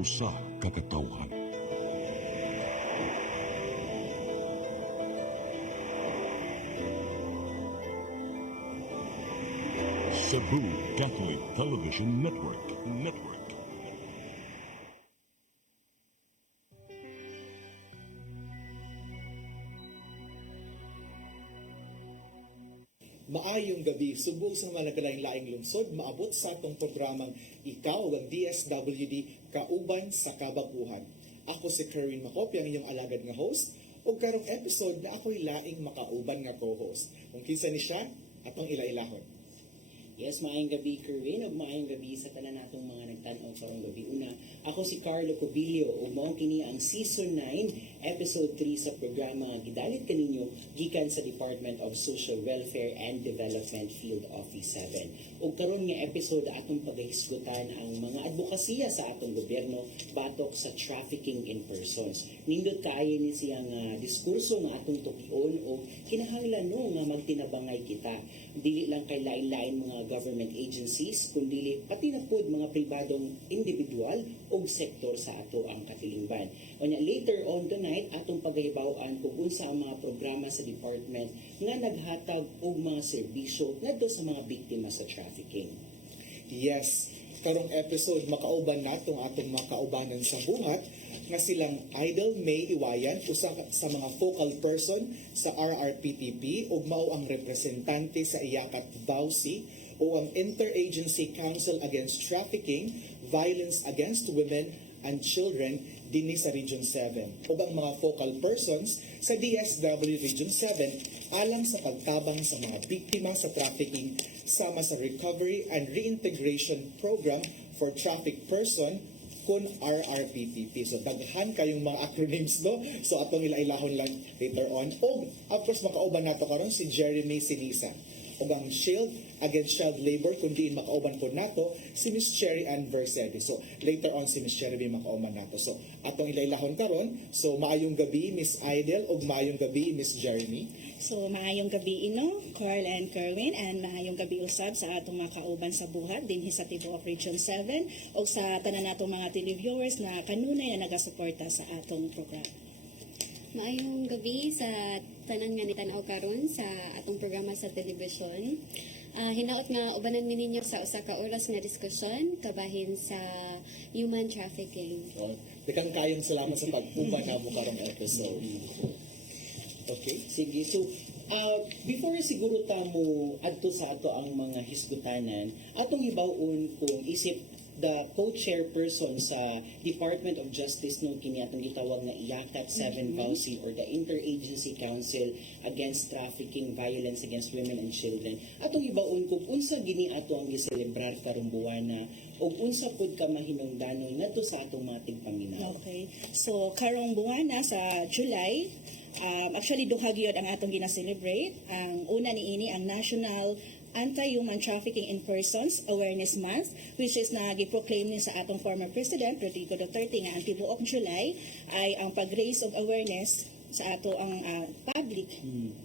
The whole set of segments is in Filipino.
usa ka katawhan. Cebu Catholic Television Network. Maayong gabi, subong sa mga nagkalain-laing lungsod, maabot sa atong programang Ikaw ang DSWD Kauban sa Kabaguhan. Ako si Kerwin Macopy, ang iyong alagad nga host, o karong episode na ako'y laing makauban nga co-host. Kung kinsa ni siya, atong ila-ilahon. Yes, maayong gabi, Kerwin, o maayong gabi sa tanan natong mga nagtanaw karong gabi. Una, ako si Carlo Cobillo, o mao kini ang Season 9, Episode 3 sa programa nga gidalit kaninyo gikan sa Department of Social Welfare and Development Field Office 7. O karon nga episode atong pagahisgutan ang mga advokasya sa atong gobyerno batok sa trafficking in persons. Nindot kaayo ni siyang diskurso nga atong tukion o kinahanglan no nga magtinabangay kita. Dili lang kay lain-lain mga government agencies, kundi pati na pod mga pribadong individual o sektor sa ato ang katilingban. O later on tonight, atong pagahibaw-an kung unsa ang mga programa sa department nga naghatag og mga serbisyo ngadto sa mga biktima sa trafficking. Yes, karong episode makauban natong atong mga kaubanan sa buhat nga silang Idol May Iwayan, usa sa mga focal person sa RRPTP ug mao ang representante sa IACAT VAUSI o ang Interagency Council Against Trafficking, Violence Against Women and Children dinhi sa Region 7 ug ang mga focal persons sa DSW Region 7 alang sa pagtabang sa mga biktima sa trafficking sama sa Recovery and Reintegration Program for Trafficked Person kun RRPTP. So daghan kayong mga acronyms no. So atong ila-ilahon lang later on. O of course makauban nato karon si Jeremy Sinisa. O ang Shield Against Child Labor, kung diin makauban po nato, si Miss Cherry Ann Versede. So, later on, si Miss Cherry makauban nato. So, atong ilailahon karon. So, maayong gabi, Miss Idol, o maayong gabi, Miss Jeremy. So, maayong gabi ino, Carl and Kerwin, and maayong gabi usab sa atong mga kauban sa buhat, dinhi sa Tibuok Region 7, o sa tanan natong mga televiewers na kanunay na nagasuporta sa atong program. Maayong gabi sa tanan nga nitanaw karon sa atong programa sa telebisyon. Hinaot nga ubanan mi ninyo sa usa ka oras nga diskusyon kabahin sa human trafficking. So, dekang kayong salamat sa pag-uban na mo karong episode. Okay? Sige, so before siguro ta mo adto sa ato ang mga hisgutanan, atong hibaw-on kung isip the co-chairperson sa Department of Justice no kini atong gitawag nga IACAT 7 VAUSI or the Interagency Council Against Trafficking, Violence Against Women and Children. Atong hibaon kung unsa gini ato ang giselebrar karong buwana o unsa pud ka mahinungdanon ngadto sa atong mga tigpaminaw. Okay. So, karong buwana sa July, actually duha gyud ang atong gina-celebrate. Ang una niini ang National Anti-Human Trafficking in Persons Awareness Month, which is na giproclaim ni sa atong former President Rodrigo Duterte nga ang tibuok July ay ang pag-raise of awareness sa ato ang public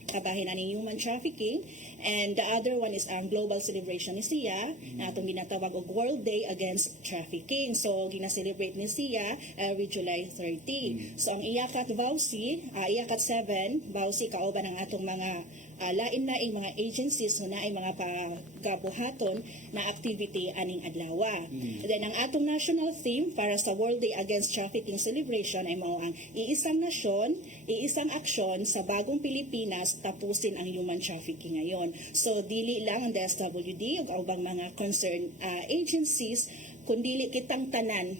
kabahin ani human trafficking, and the other one is ang global celebration ni siya na atong ginatawag og World Day Against Trafficking. So gina-celebrate ni siya every July 30. So ang IACAT VAUSI, IACAT 7 VAUSI kauban ang atong mga lain-laing mga agencies na ay mga pagabuhaton na activity aning adlawa. Then ang atong national theme para sa World Day Against Trafficking celebration ay mao ang iisang nasyon, iisang aksyon sa bagong Pilipinas tapusin ang human trafficking ngayon. So dili lang ang DSWD ug ubang mga concerned agencies kundi kitang tanan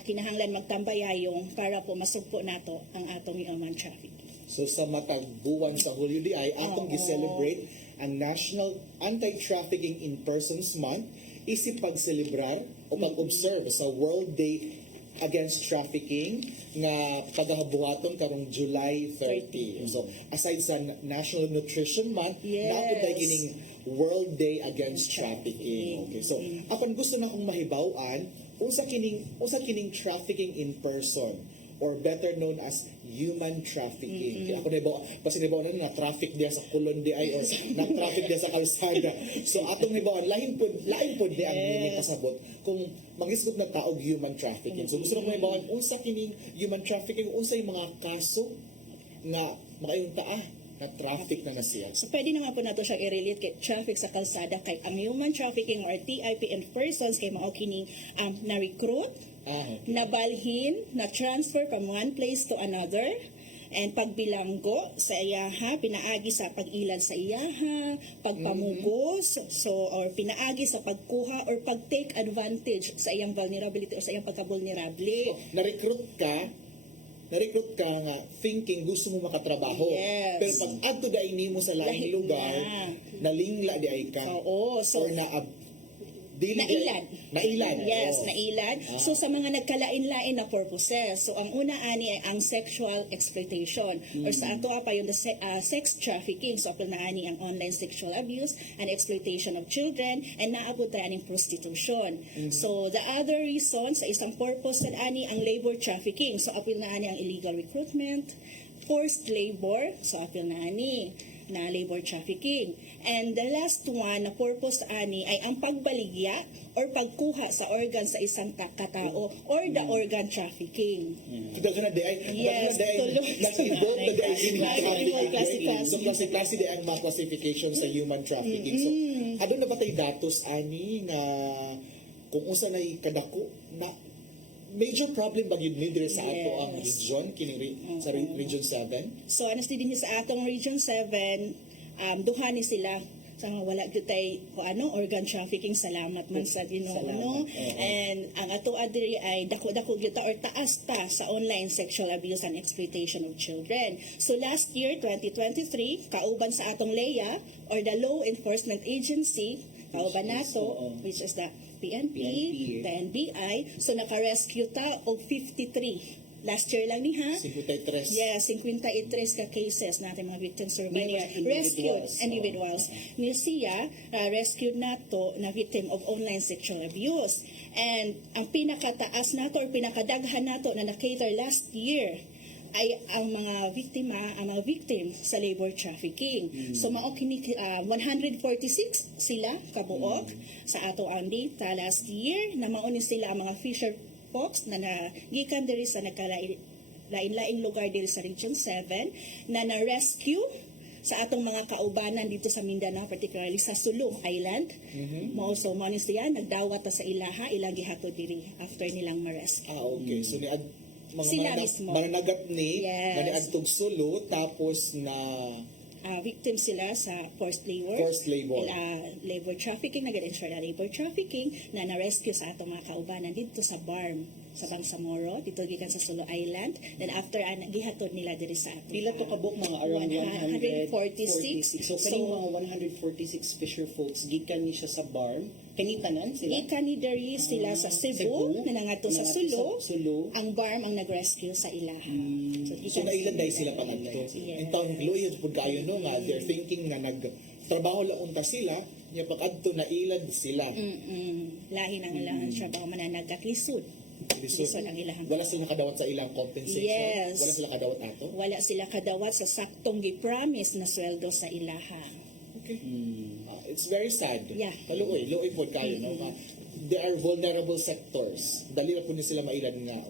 kinahanglan magtambayayong para po masugpo nato ang atong human trafficking. So sa matag buwan sa Hulyo di ay atong gi-celebrate ang National Anti-Trafficking in Persons Month isip pag-celebrar o pag-observe sa World Day Against Trafficking nga pagabuhaton karong July 30. So aside sa National Nutrition Month, naapod na gining World Day Against Trafficking. Okay. So akong gusto na kong mahibaw-an unsa kining trafficking in person or better known as human trafficking. Kaya ako nibaw na traffic diya sa kulon di ay or na traffic diya sa kalsada. So atong nibaw lain pod di ang meaning kasabot kung mangisgot na taog human trafficking. So gusto ko nibaw unsa kining human trafficking, unsay mga kaso nga makayong na traffic na siya. So, pwede naman po nato siya i-relate kay traffic sa kalsada kay ang human trafficking or TIP in persons kay mao kining na-recruit, nabalhin, na-transfer from one place to another, and pagbilanggo sa iyaha, pinaagi sa pag-ilan sa iyaha, pagpamugos, so or pinaagi sa pagkuha or pag-take advantage sa iyang vulnerability o sa iyang pagka-vulnerable. Na-recruit ka nga thinking gusto mo makatrabaho. Yes. Pero pag adto dai nimo sa laing lugar, nalingla di ay ka. Oo, so or Nailan. Yes, Oo. nailan. So sa mga nagkalain-lain na purposes. So ang una ani ay ang sexual exploitation or sa ato pa yung sex trafficking. So apil na ani ang online sexual abuse and exploitation of children and naabot ra aning prostitution. So the other reason sa isang purpose sa ani ang labor trafficking. So apil na ani ang illegal recruitment, forced labor, so apil na ani na labor trafficking. And the last one na purpose ani ay ang pagbaligya or pagkuha sa organ sa isang katao or the organ trafficking. Kita ka na di ay Yes, tuloy. nasa-involved na di ay Nasa-involved, klase-klase. So klase-klase di ang mga classification sa human trafficking. So adun na ba tay datos ani nga kung unsa na kadako na major problem ba yun dire sa ato ang region kining sa region 7? So honestly din sa atong region 7, duha ni sila sa mga wala gyud tay organ trafficking, salamat man sa Ginoo no. And ang ato adiri ay dako-dako gyud ta or taas ta sa online sexual abuse and exploitation of children. So last year 2023 kauban sa atong LEA or the Law Enforcement Agency, kauban nato which is the PNP, the NBI, so naka-rescue ta og 53. Last year lang ni ha? 53. Yes, 53 ka cases natin mga victim survivors. Mga Rescued individuals. Ni siya, rescued nato na victim of online sexual abuse. And ang pinakataas nato or pinakadaghan nato na na-cater last year ay ang mga victim sa labor trafficking. So mao kini 146 sila kabuok sa ato ang data last year na mauni sila ang mga fisher folks na nagikan diri sa lain-laing lugar diri sa Region 7 na na-rescue sa atong mga kaubanan dito sa Mindanao, particularly sa Sulu Island. Mao so mao ni siya nagdawat ta sa ilaha ilang gihatod diri after nilang ma-rescue. Okay. So ni Sila mismo. mananagat ni Yes. maniadtog Sulu tapos na Victim sila sa forced labor. Forced labor. Labor trafficking, nag-ensure na labor trafficking na na-rescue sa atong mga kaubanan dito sa Barm, sa Bangsamoro, dito gikan sa Sulu Island. Then after, gihatod nila diri sa ato. Pila to kabok mga around 146. So kaning mga 146 fisher folks gikan ni siya sa Barm, kani tanan sila. Gikan ni diri sila sa Cebu, na nangato sa Sulu. Sulu. Ang Barm ang nag-rescue sa ilaha. so nailan dahil sila panadto. Yes. In taon loyal pud kayo no nga they're thinking na nagtrabaho lang unta sila nya pag-adto na ilad sila. Lahi ng ilang trabaho mananagaklisod. Lisod ang ilahang Wala sila kadawat sa ilang compensation. Yes. Wala sila kadawat ato. Wala sila kadawat sa saktong gi-promise na sweldo sa ilaha. Okay. It's very sad. Yeah. Luoy po kayo no nga. There are vulnerable sectors. Dali ra po ni sila mailad nga.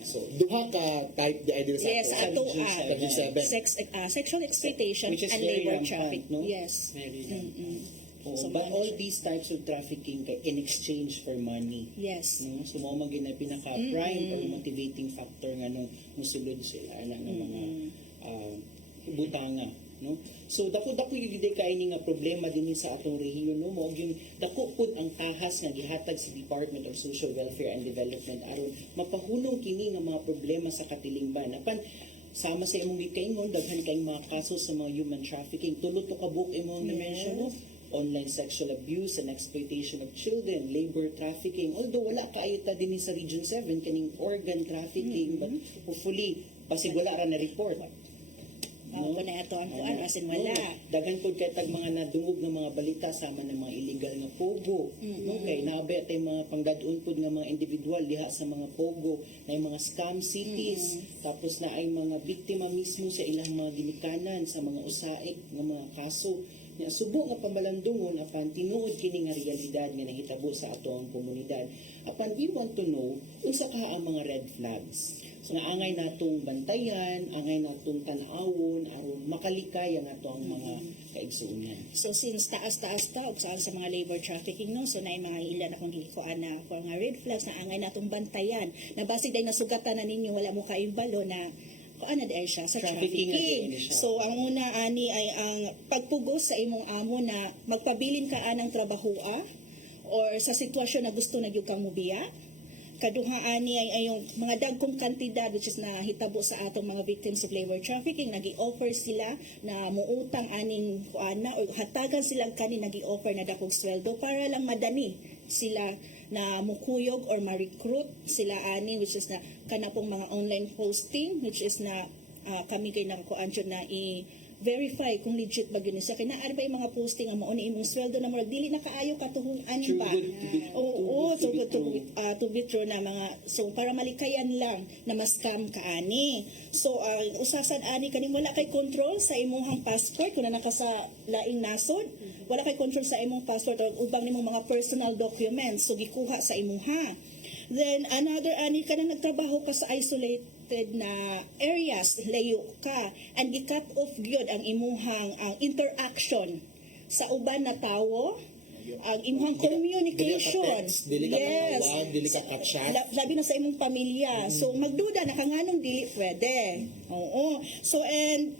So, duha ka type the idea sa Yes, ato Region 7. sexual exploitation Which is and very labor rampant, traffic. no? Yes. Very Mm-mm. So, but all these types of trafficking in exchange for money. Yes. No? So, mo maging na pinaka-prime or motivating factor nga nung musulod sila ng mga butanga. No? So, dako yung kay ni nga problema din sa atong rehiyon. No? Mo yung dako pud ang tahas nga gihatag sa Department of Social Welfare and Development aron mapahunong kini nga mga problema sa katilingban. Apan sama sa imong gikaingon daghan kay mga kaso sa mga human trafficking. Tulo to ka book imong na-mention no? Online sexual abuse and exploitation of children, labor trafficking. Although wala kaayo ta din sa Region 7 kaning organ trafficking, but hopefully basig wala ra na report. Oh, kung na ito ang kuan, asin wala. Daghan po kay tag mga nadungog nga mga balita sama ng mga illegal nga pogo. Okay, naabay tay mga pangdadun pod nga mga individual diha sa mga pogo, na mga scam cities, tapos na ay mga biktima mismo sa ilang mga ginikanan sa mga usaig nga mga kaso. Nya subo nga pamalandungon apan tinuod kini nga realidad nga nahitabo sa atong komunidad. Apan we want to know unsa ka ang mga red flags. So nga angay natong bantayan, angay natong tan-awon aron makalikay ang atong mga kaigsuonan. So since taas-taas ta og saan sa mga labor trafficking no, so naay mga ilan akong gikuan na for nga red flags na angay natong bantayan. Na basig day nasugatan na ninyo wala mo kaimbalo na kuan na day siya sa Trafficking na trafficking. din siya. So ang una ani ay ang pagpugos sa imong amo na magpabilin ka anang trabahoa or sa sitwasyon na gusto na gyud kang mobiya. Kaduha ani ay yung mga dagkong kantidad which is na hitabo sa atong mga victims of labor trafficking, nagi-offer sila na muutang aning kuana o hatagan silang kani nagi-offer na dakong sweldo para lang madani sila na mukuyog or ma-recruit sila ani, which is na kanapong mga online posting which is na kami kay nakuan na verify kung legit ba yun siya. Kaya naari ba yung mga posting ang mauni imong sweldo na murag dili na kaayo katuhuan True ba? good to be- Oo, to be to be true na mga, so para malikayan lang na ma-scam ka ani. So usasan ani kaning wala kay control sa imong passport kung na naka sa laing nasod, wala kay control sa imong passport o ubang nimong mga personal documents, so gikuha sa imuha. Then another ani ka na nagtrabaho ka sa isolated na areas, layo ka, and i-cut off gyud ang imuhang ang interaction sa uban na tawo, ang imuhang communication. Dili ka makawag, dili ka ka-chat. Labi na sa imong pamilya. So magduda na kanganong dili pwede. Oo. So and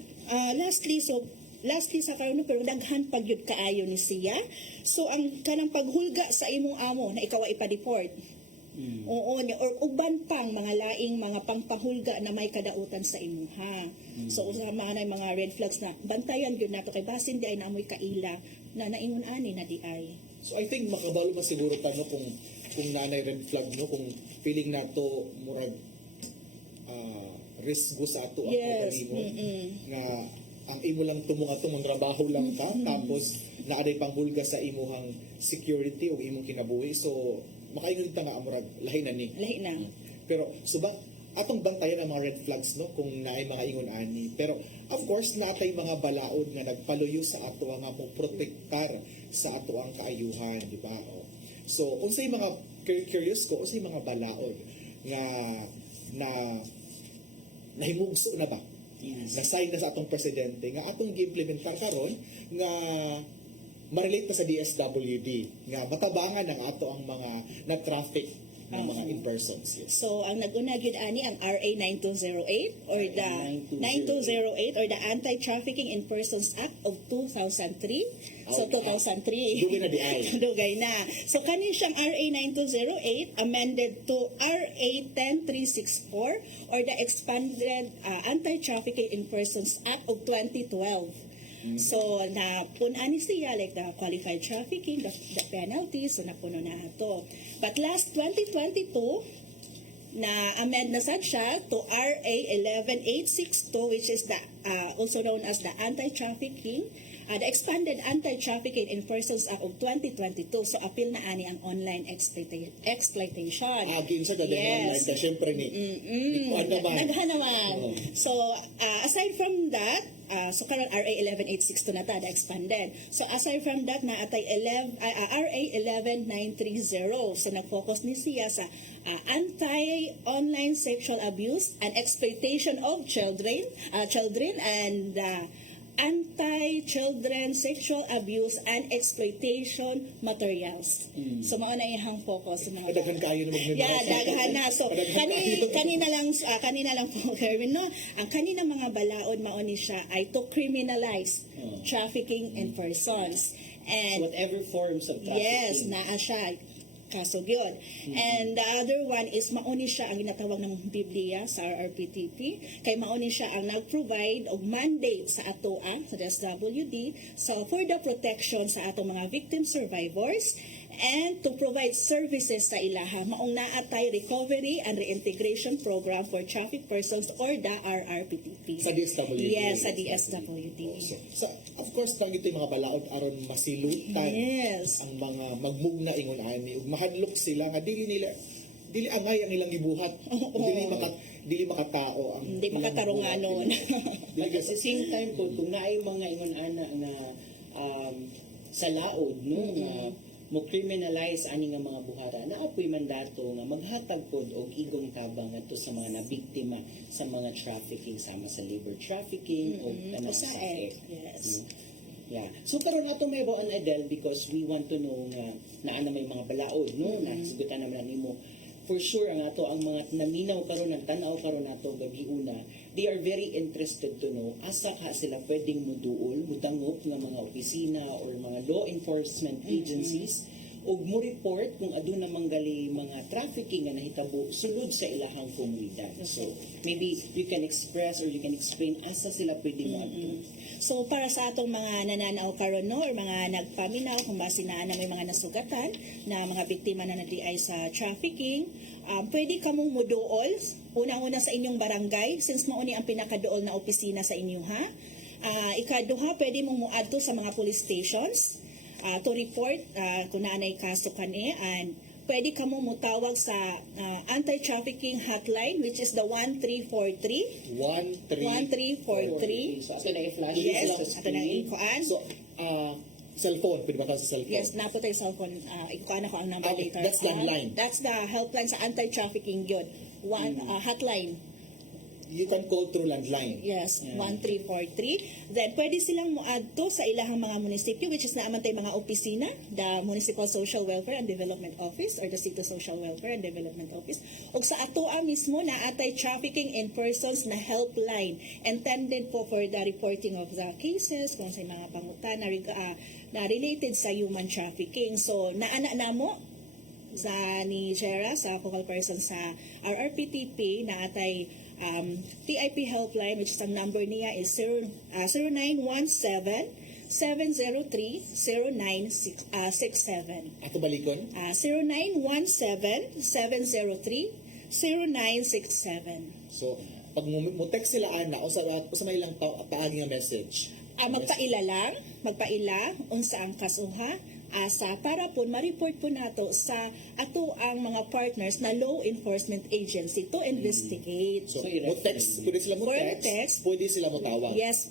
lastly sa karon pero daghan pag yun kaayo ni siya. So ang kanang paghulga sa imong amo na ikaw ay ipa-deport. Oo, or uban pang mga laing mga pangpahulga na may kadautan sa imuha. So usama na mga red flags na bantayan gyud nato kay basin di ay naamoy kaila na naingon ani na di ay. So I think makabalo pa siguro pa no kung nanay red flag no kung feeling nato murag risk sa ato ang Yes. organismo nga ang imo lang tumong trabaho lang ta tapos naaday panghulga sa imuhang security o imong kinabuhi, so makaingon ta nga murag lahi na ni. Lahi na. Pero suba atong bantayan ang mga red flags no kung naay mga ingon ani, pero of course natay mga balaod nga nagpaluyo sa ato nga mo protektar sa ato ang kaayuhan, di ba? So unsay mga curious ko unsay mga balaod nga na nahimugso na ba? Yes. Na-sign na sa atong presidente nga atong gi-implementar karon nga ma-relate pa sa DSWD nga matabangan ng ato ang mga na-traffic ng mga in-persons. Yes. So ang nag-una gyud ani ang RA 9208 or the 9208 or the Anti-Trafficking in Persons Act of 2003. So 2003. Dugay na di ay. Dugay na. So kani siyang RA 9208 amended to RA 10364 or the expanded Anti-Trafficking in Persons Act of 2012. So na punani siya like the qualified trafficking, the penalties, so napuno na ato. But last 2022 na amend na sad siya to RA 11862 which is the also known as the anti-trafficking, the expanded anti-trafficking in persons act of 2022. So appeal na ani ang online exploitation. Agin sa gabi online ka syempre ni. Naghan naman. Oo. So aside from that, so karon RA 11862 na ta, the expanded. So aside from that na atay RA 11930. So nag-focus ni siya sa anti-online sexual abuse and exploitation of children and anti-children sexual abuse and exploitation materials. So mao na iyang focus sa mga Daghan kaayo na magnanakaw. yeah, daghan na. So kanina lang po Kerwin, no. Ang kanina mga balaod mao ni siya ay to criminalize trafficking in persons. So And whatever forms of trafficking. yes, naa siya kaso yun. And the other one is mauni siya ang ginatawag ng Biblia sa RRPTP. Kay mauni siya ang nag-provide og mandate sa atoa sa SWD so for the protection sa atong mga victim survivors and to provide services sa ilaha. Maong naatay Recovery and Reintegration Program for Traffic Persons or the RRPTP. Sa DSWD. Yes, sa DSWD. So, of course, pag ito yung mga balaod aron masilutan Yes. ang mga magmugna ingon ani ug mahadlok sila nga dili angay ang ilang gibuhat. Dili makatao ang Hindi makatarunganon. At the same time po, kung naay mga ingon ana nga sa laod, no, nga mo criminalize ani nga mga buhara, naapoy mandato nga maghatag pod og igong tabang ngadto sa mga nabiktima sa mga trafficking sama sa labor trafficking o tanang sa Usae. Yes. Yeah. So karon ato may bawaan Adele because we want to know nga naa na may mga balaod no nasigutan naman nimo. For sure ang ato ang mga naminaw karon ng tanaw karon nato gabi una, they are very interested to know asa ka sila pwedeng muduol, mudangop nga mga opisina or mga law enforcement agencies ug mo report kung aduna manggali mga trafficking nga nahitabo sulod sa ilahang komunidad. So maybe you can express or you can explain asa sila pwedeng maadto. So para sa atong mga nananaw karon no or mga nagpaminaw kung base na may mga nasugatan na mga biktima na nadiay sa trafficking, pwede kamong muduol unang-una sa inyong barangay since mauni ang pinakaduol na opisina sa inyo ha. Ikaduha, pwede mong muadto sa mga police stations to report kung naanay kaso kani, and pwede ka mo mutawag sa anti-trafficking hotline which is the 1343. 1343. So ato na i-flash Yes, sa ato na screen. ikuan. So, cellphone, pwede ba ka sa cellphone? Yes, napo tayo cellphone. Ikuan ako ang number Okay, later. that's landline. That's the helpline sa anti-trafficking yun. Hotline. You can call through landline. Yes, 1343. Then, pwede silang muadto sa ilahang mga munisipyo, which is naaman tayo mga opisina, the Municipal Social Welfare and Development Office or the City Social Welfare and Development Office. O sa atoa mismo na atay trafficking in persons na helpline intended po for the reporting of the cases, kung sa mga pangutan na related sa human trafficking. So, naana na mo sa ni Jera, sa focal person sa RRPTP na atay TIP helpline, which is ang number niya is 0917-703-0967. Ako balikon? 0917-703-0967. So, pag mo text sila ana o sa may lang paagi nga message. Magpaila unsa ang kasuha asa para po ma-report po nato sa ato ang mga partners na law enforcement agency to investigate. So, So, mo text, pwede sila mo For text, text. pwede sila mo tawag. Yes.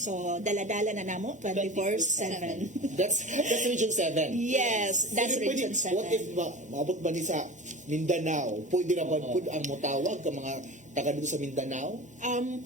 So, dala-dala na namo 24/7. That's Region 7. Yes, that's Pwede- Region 7. What if maabot ba ni sa Mindanao? Pwede na ba pud ang motawag ka mga taga dito sa Mindanao?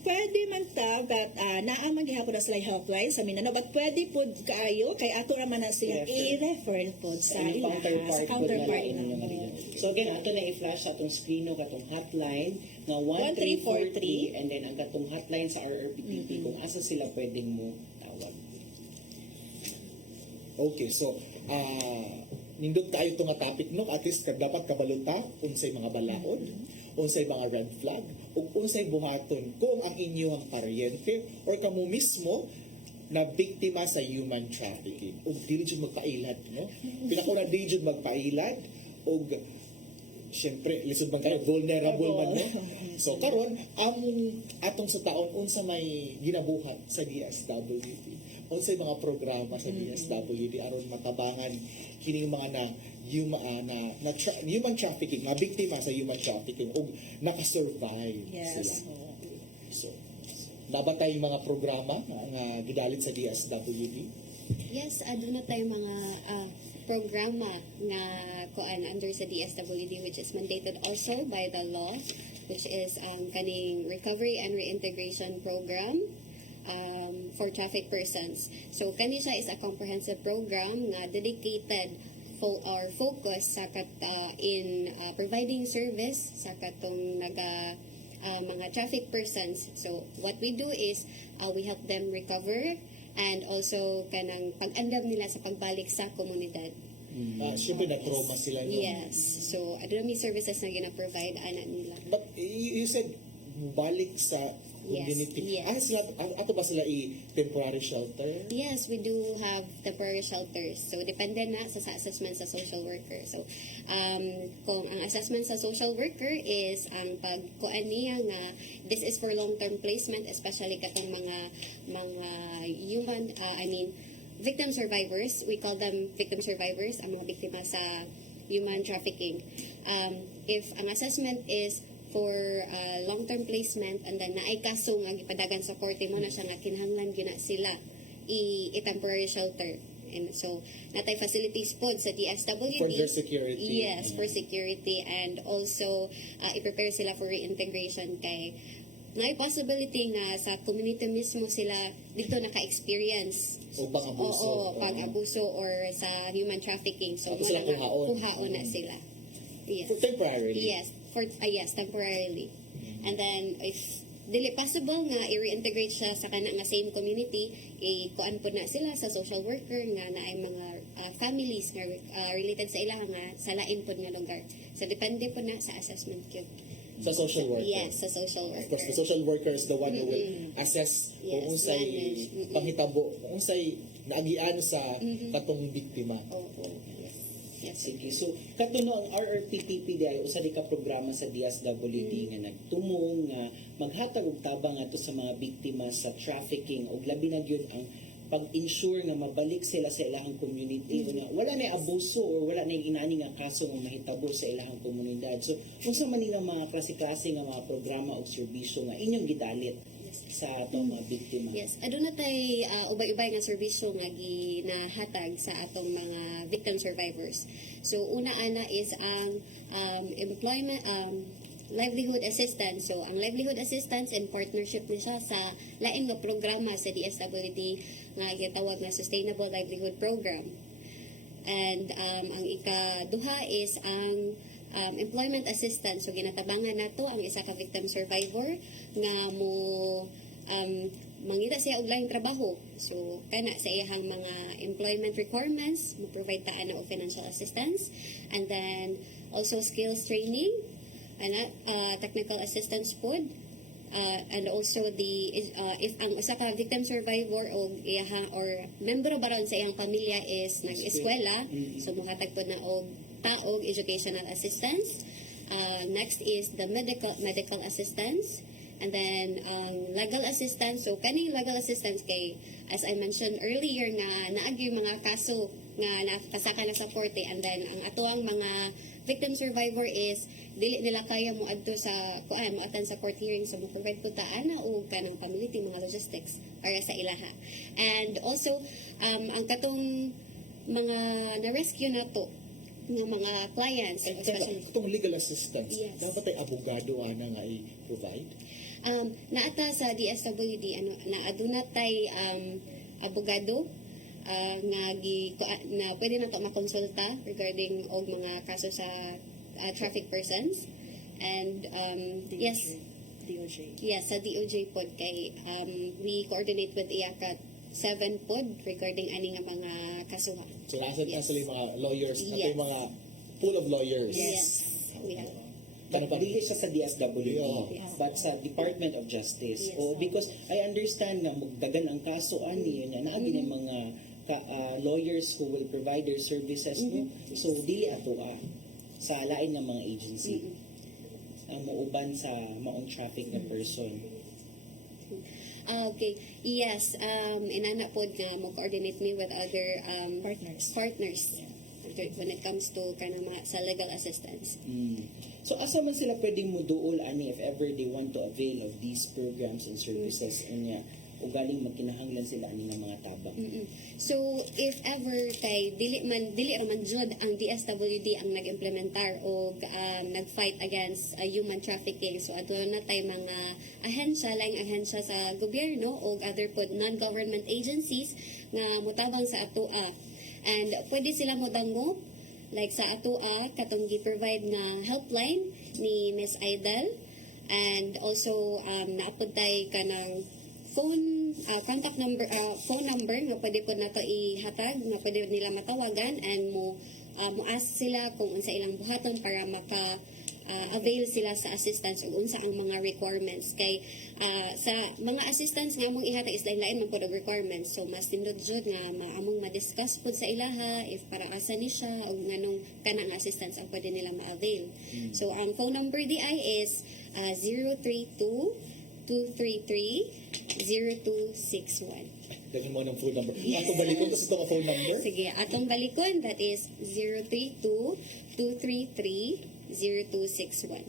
Pwede man ta, but naaman gihapon na sila helpline sa Mindanao, but pwede po kaayo, kay ato raman na siya i-refer po sa Sa ilaha, sa counterpart na na. So again, ato na i-flash sa atong screen no katong hotline nga 1343 and then ang katong hotline sa RRPTP kung asa sila pwedeng mo tawag. Okay, so nindot kayo itong nga topic no, at least dapat kabaluta unsay mga balaod, unsay mga red flag, ug unsay buhaton kung ang inyong paryente or kamo mismo na biktima sa human trafficking. Ug dili jud magpailad, no? Pinakauna dili jud magpailad ug syempre lisod man kayo vulnerable man no. So karon atong sa taon unsa may ginabuhat sa DSWD. Unsay mga programa sa DSWD aron matabangan kining mga human trafficking, na biktima sa human trafficking ug nakasurvive sila. Yes. So nabatay mga programa nga gidalit sa DSWD. Yes, aduna tayo mga programa nga kuan under sa DSWD which is mandated also by the law, which is kaning Recovery and Reintegration Program for traffic persons. So kani siya is a comprehensive program nga dedicated for our focus sa in providing service sa katong mga traffic persons. So what we do is we help them recover and also kanang pag-andam nila sa pagbalik sa komunidad. Siyempre na-trauma sila. No? Yes. So, aduna may services na gina-provide ana nila. But you said mubalik sa community. yes. Ato ba sila temporary shelter? Yes, we do have temporary shelters. So, depende na sa assessment sa social worker. So, kung ang assessment sa social worker is ang pagkuan niya nga this is for long-term placement, especially katong mga human, victim survivors. We call them victim survivors, ang mga biktima sa human trafficking. If ang assessment is for long-term placement and then naay kaso nga gipadagan sa korte mo na siya nga kinahanglan gina sila i-temporary shelter. And so natay facilities pod sa DSWD For their security. Yes, for security, and also i-prepare sila for reintegration kay naay possibility nga sa community mismo sila dito naka-experience O pang-abuso. Oo, pag-abuso or sa human trafficking. So, Ato sila wala nga, kuhaon. kuhaon na sila. Yes. Temporarily. Yes, temporarily. And then, if dili possible nga i-reintegrate siya sa kana nga same community, kuan po na sila sa social worker nga na ay mga families nga related sa ilang nga sa lain po nga lugar. So, depende po na sa assessment cube. Sa social worker. Yes, sa social Of worker. course, the social worker is the one who will assess Yes, kung unsay manage. panghitabo, kung unsay naagian sa katong biktima. Oo, yes. Yes. Sige. So, katuno ang RRPTP dahil usa di ka programa sa DSWD nga nagtumong nga maghatag og tabang ato sa mga biktima sa trafficking ug labi na gyud ang pag-ensure nga mabalik sila sa ilahang community nga wala na abuso or wala na inani nga kaso nga mahitabo sa ilahang komunidad. So, unsa man nga mga klase-klase nga mga programa o serbisyo nga inyong gidalit sa atong mga biktima? Yes, aduna tay ubay-ubay nga serbisyo nga ginahatag sa atong mga victim survivors. So una ana is ang employment livelihood assistance. So ang livelihood assistance in partnership ni siya sa lain nga programa sa DSWD nga gitawag nga Sustainable Livelihood Program. And ang ikaduha is ang employment assistance. So ginatabangan nato ang isa ka victim survivor nga mo mangita siya og laing trabaho. So kana sa iyang mga employment requirements, mo provide ta ana og financial assistance, and then also skills training, ana technical assistance pod, and also the if ang usa ka victim survivor o iyang or member ba ron sa iyang pamilya is nag-eskwela, so mohatag pod na og taog educational assistance. Next is the medical assistance, and then legal assistance. So kaning legal assistance kay as I mentioned earlier nga naagi mga kaso nga nakasaka na sa korte, and then ang atuang mga victim survivor is dili nila kaya mo adto sa mo attend sa court hearing, so mo provide po taana o kanang family mga logistics para sa ilaha. And also ang katong mga na-rescue nato ng mga clients, especially Itong legal assistance, Yes. dapat ay abogado ana nga i-provide? naata sa DSWD naaduna tay abogado na pwede na to makonsulta regarding og mga kaso sa traffic persons. And yes, sa DOJ pod kay we coordinate with IACAT 7 pod regarding ani nga mga kasuha. So, nasa Yes. sila yung mga lawyers, at Yes. yung mga pool of lawyers. Yes. We have. But dili siya sa DSWD, Yeah. but sa Department of Justice. Yes. O because I understand na magdagan ang kaso ani niya naagi ng mga lawyers who will provide their services no. So dili ato sa lain ng mga agency. Ang muuban sa maong traffic na person. Okay. Yes. Inana pod nga mo coordinate me with other partners when it comes to kanang mga sa legal assistance. So asa man sila pwedeng muduol ani if ever they want to avail of these programs and services niya o galing magkinahanglan sila ani nga mga tabang. So if ever kay dili raman jud ang DSWD ang nag-implementar o nag-fight against human trafficking, so adto na tay mga laing ahensya sa gobyerno o other pod non-government agencies nga motabang sa atoa, and pwede sila modango like sa atoa katong gi-provide nga helpline ni Miss Idel, and also naapod tay kanang phone number nga pwede po nato ihatag nga pwede nila matawagan, and mo ask sila kung unsa ilang buhaton para avail sila sa assistance ug unsa ang mga requirements kay sa mga assistance nga among ihatag is lain-lain man pud og requirements, so mas tindot jud nga among ma-discuss pud sa ilaha if para asa ni siya ug nganong kana nga assistance ang pwede nila ma-avail. So ang phone number di ay is 032-233-0261. Daghan mo ng phone number. Ako balikon kasi itong phone number. Sige, atong balikon, that is 032-233-0261.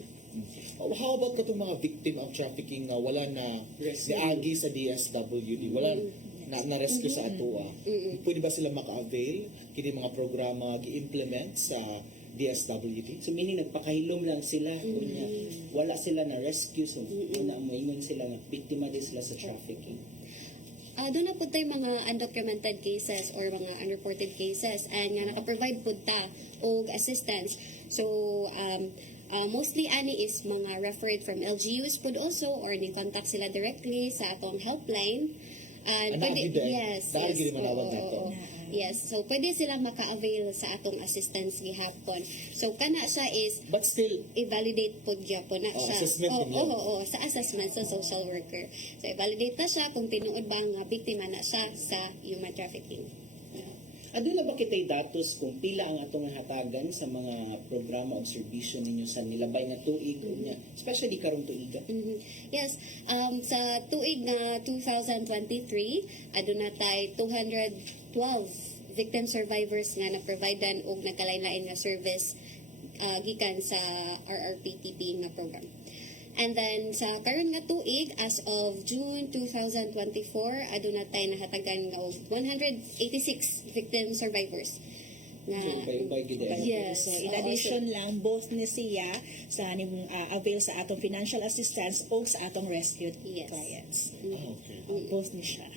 How about katong mga victim of trafficking na wala na niagi sa DSWD, wala na-rescue sa atoa? Pwede ba sila maka-avail kini mga programa gi-implement sa DSWD? So meaning nagpakahilom lang sila kunya wala sila na rescue, so una moingon sila nga biktima din sila sa trafficking. Doon na po tayo mga undocumented cases or mga unreported cases and nga naka-provide po ta og assistance. So, mostly ani is mga referred from LGUs po also or ni-contact sila directly sa atong helpline. Yes. manawag nato. Yes, so pwede sila maka-avail sa atong assistance gihapon. So kana siya is But still, i-validate po gyapon na siya. assessment din yun. Sa assessment sa social worker. So i-validate na siya kung tinuod ba nga biktima na siya sa human trafficking. Aduna ba kitay datos kung pila ang atong hatagan sa mga programa o serbisyo ninyo sa nilabay nga tuig unya, especially karong tuiga? Yes, sa tuig na 2023, aduna tay 212 victim survivors nga na-providean og nagkalain-lain nga service gikan sa RRPTP nga program. And then sa karon nga tuig as of June 2024 aduna tay nahatagan nga og 186 victim survivors. Na So, bay gid. yes, So, in addition lang, both ni siya sa avail sa atong financial assistance o sa atong rescued Yes. clients. okay. Both ni siya.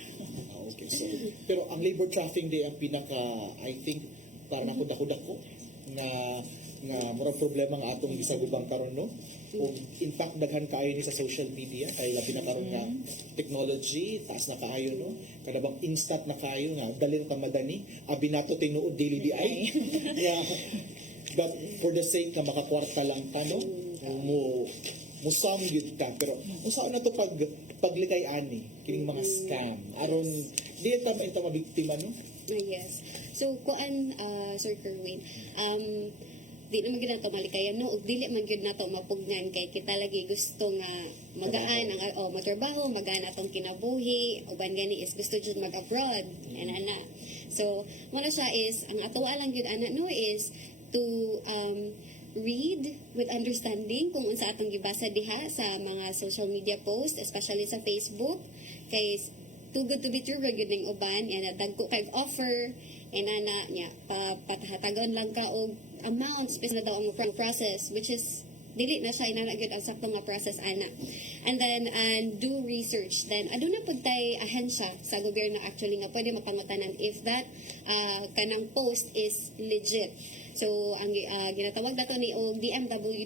Okay. So, pero ang labor trafficking day ang pinaka, I think, para nakuda-ko nga murag problema nga atong gisagubang karon no. O in fact daghan kaayo ni sa social media kay labi na karon nga technology taas na kaayo no. Kada bang instant na kaayo nga dali ta madani abi nato tinuod daily di ay. Yeah. But for the sake na makakwarta lang ka no, mo musam gyud ka pero usa na to paglikay ani kining mga scam aron di ta mabiktima no. yes. So kuan Sir Kerwin, di naman gid nato malikayan no ug dili man gyud nato mapugnan kay kita lagi gusto nga magaan ang matrabaho, magaan atong kinabuhi, uban gani is gusto jud mag-abroad ana. So mo na siya is ang ato lang gyud ana no is to read with understanding kung unsa atong gibasa diha sa mga social media post, especially sa Facebook kay too good to be true ra gyud ning uban yan dagko kay offer ana nya patahatagon lang ka og amount space na daw ang process which is dili na siya inana gyud ang sakto nga process ana. And then do research, then aduna pud tay ahensya sa gobyerno actually nga pwede mapangutanan if that kanang post is legit. So ang ginatawag dato ni og DMW,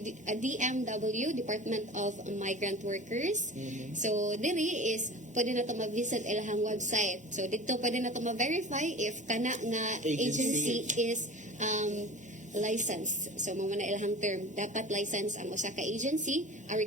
Department of Migrant Workers. So diri is pwede na to ma-visit ilahang website. So dito pwede na to ma-verify if kana nga agency is license. So mo na ilahang term, dapat license ang usa ka agency, a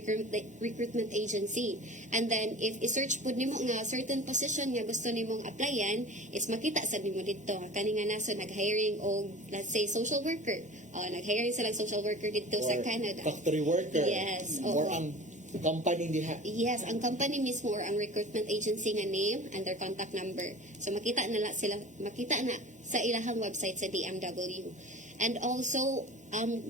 recruitment agency. And then if i-search pud nimo nga certain position nga gusto nimong applyan, is makita sa nimo dito kani nga naso nag-hiring og let's say social worker. Nag-hiring sila social worker dito sa Canada. Factory worker. Yes, Or oo. ang company diha. Yes, ang company mismo or ang recruitment agency nga name and their contact number. So makita na sa ilahang website sa DMW. And also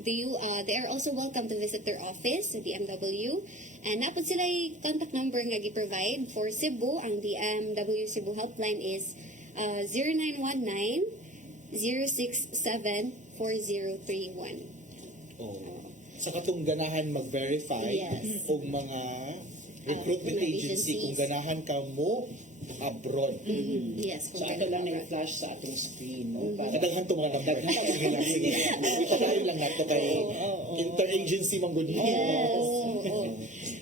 they are also welcome to visit their office sa DMW. And napod sila contact number nga gi-provide for Cebu. Ang DMW Cebu helpline is 0919-067-4031. Sa katong ganahan mag-verify Yes. og mga recruitment agency kung ganahan ka mo abroad. Yes. So ato lang na i-flash sa atong screen no para Kadaghan to mga number. Sige lang, sige. Patayin lang nato kay interagency man gud. Yes.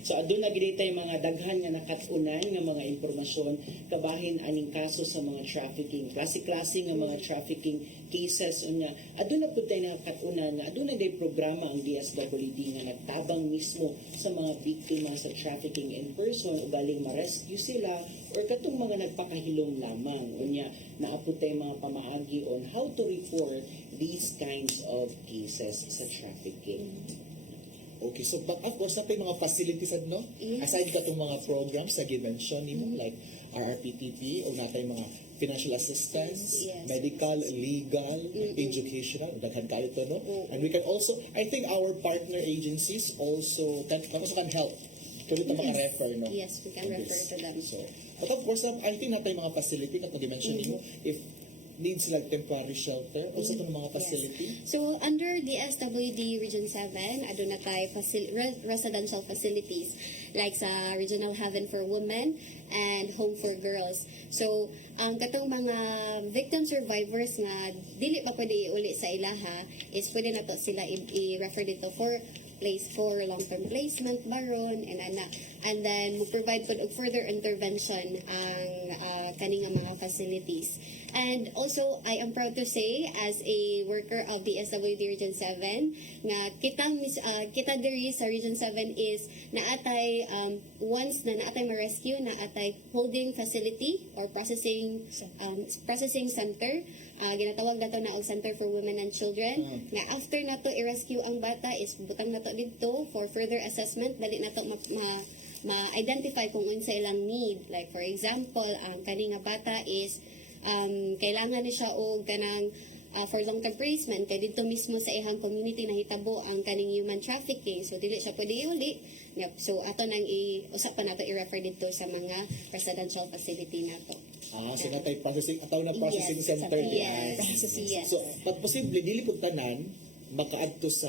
So adun na gid tay mga daghan nga nakatunan nga mga impormasyon kabahin aning kaso sa mga trafficking, klase-klase nga mga trafficking cases unya. Adun na pud tay nakatunan nga adun na day programa ang DSWD nga nagtabang mismo sa mga biktima sa trafficking in person ugaling ma-rescue sila or katong mga nagpakahilom lamang unya naapod tay mga pamaagi on how to report these kinds of cases sa trafficking. Okay, so but of course, napay mga facilities no? Yes. Aside ka itong mga programs na gi-mention nimo like RRPTP o natay mga financial assistance, Yes. medical, legal, educational, daghan kayo to, no? And we can also, I think our partner agencies also can help. Kami ito mga refer, no? Yes, we can on refer this. to them. So, but of course, I think natay mga facility, katong gi-mention nimo, if needs like temporary shelter, also itong mga facility. So, under the SWD Region 7, aduna tay residential facilities like sa Regional Haven for Women and Home for Girls. So, ang katong mga victim survivors nga dili pa pwede iuli sa ilaha is pwede na to sila i-refer dito for place for long-term placement baron and then mo-provide po og further intervention ang kaning nga mga facilities. And also, I am proud to say, as a worker of the SWD Region 7, nga kita diri sa Region 7 is naatay, once na naatay ma-rescue, naatay holding facility or processing center. Ginatawag nato na og Center for Women and Children. Nga after nato i-rescue ang bata is butang nato dito for further assessment, dali nato ma-identify kung unsa ilang need. Like for example, ang kani nga bata is kailangan ni siya og kanang for long-term placement kay dito mismo sa ihang community nahitabo ang kaning human trafficking, so dili siya pwede iuli. Yep. So ato nang usap pa nato i-refer dito sa mga residential facility nato. So natay processing, processing Yes, center yes, yes. So, but posible, dili po tanan, makaadto sa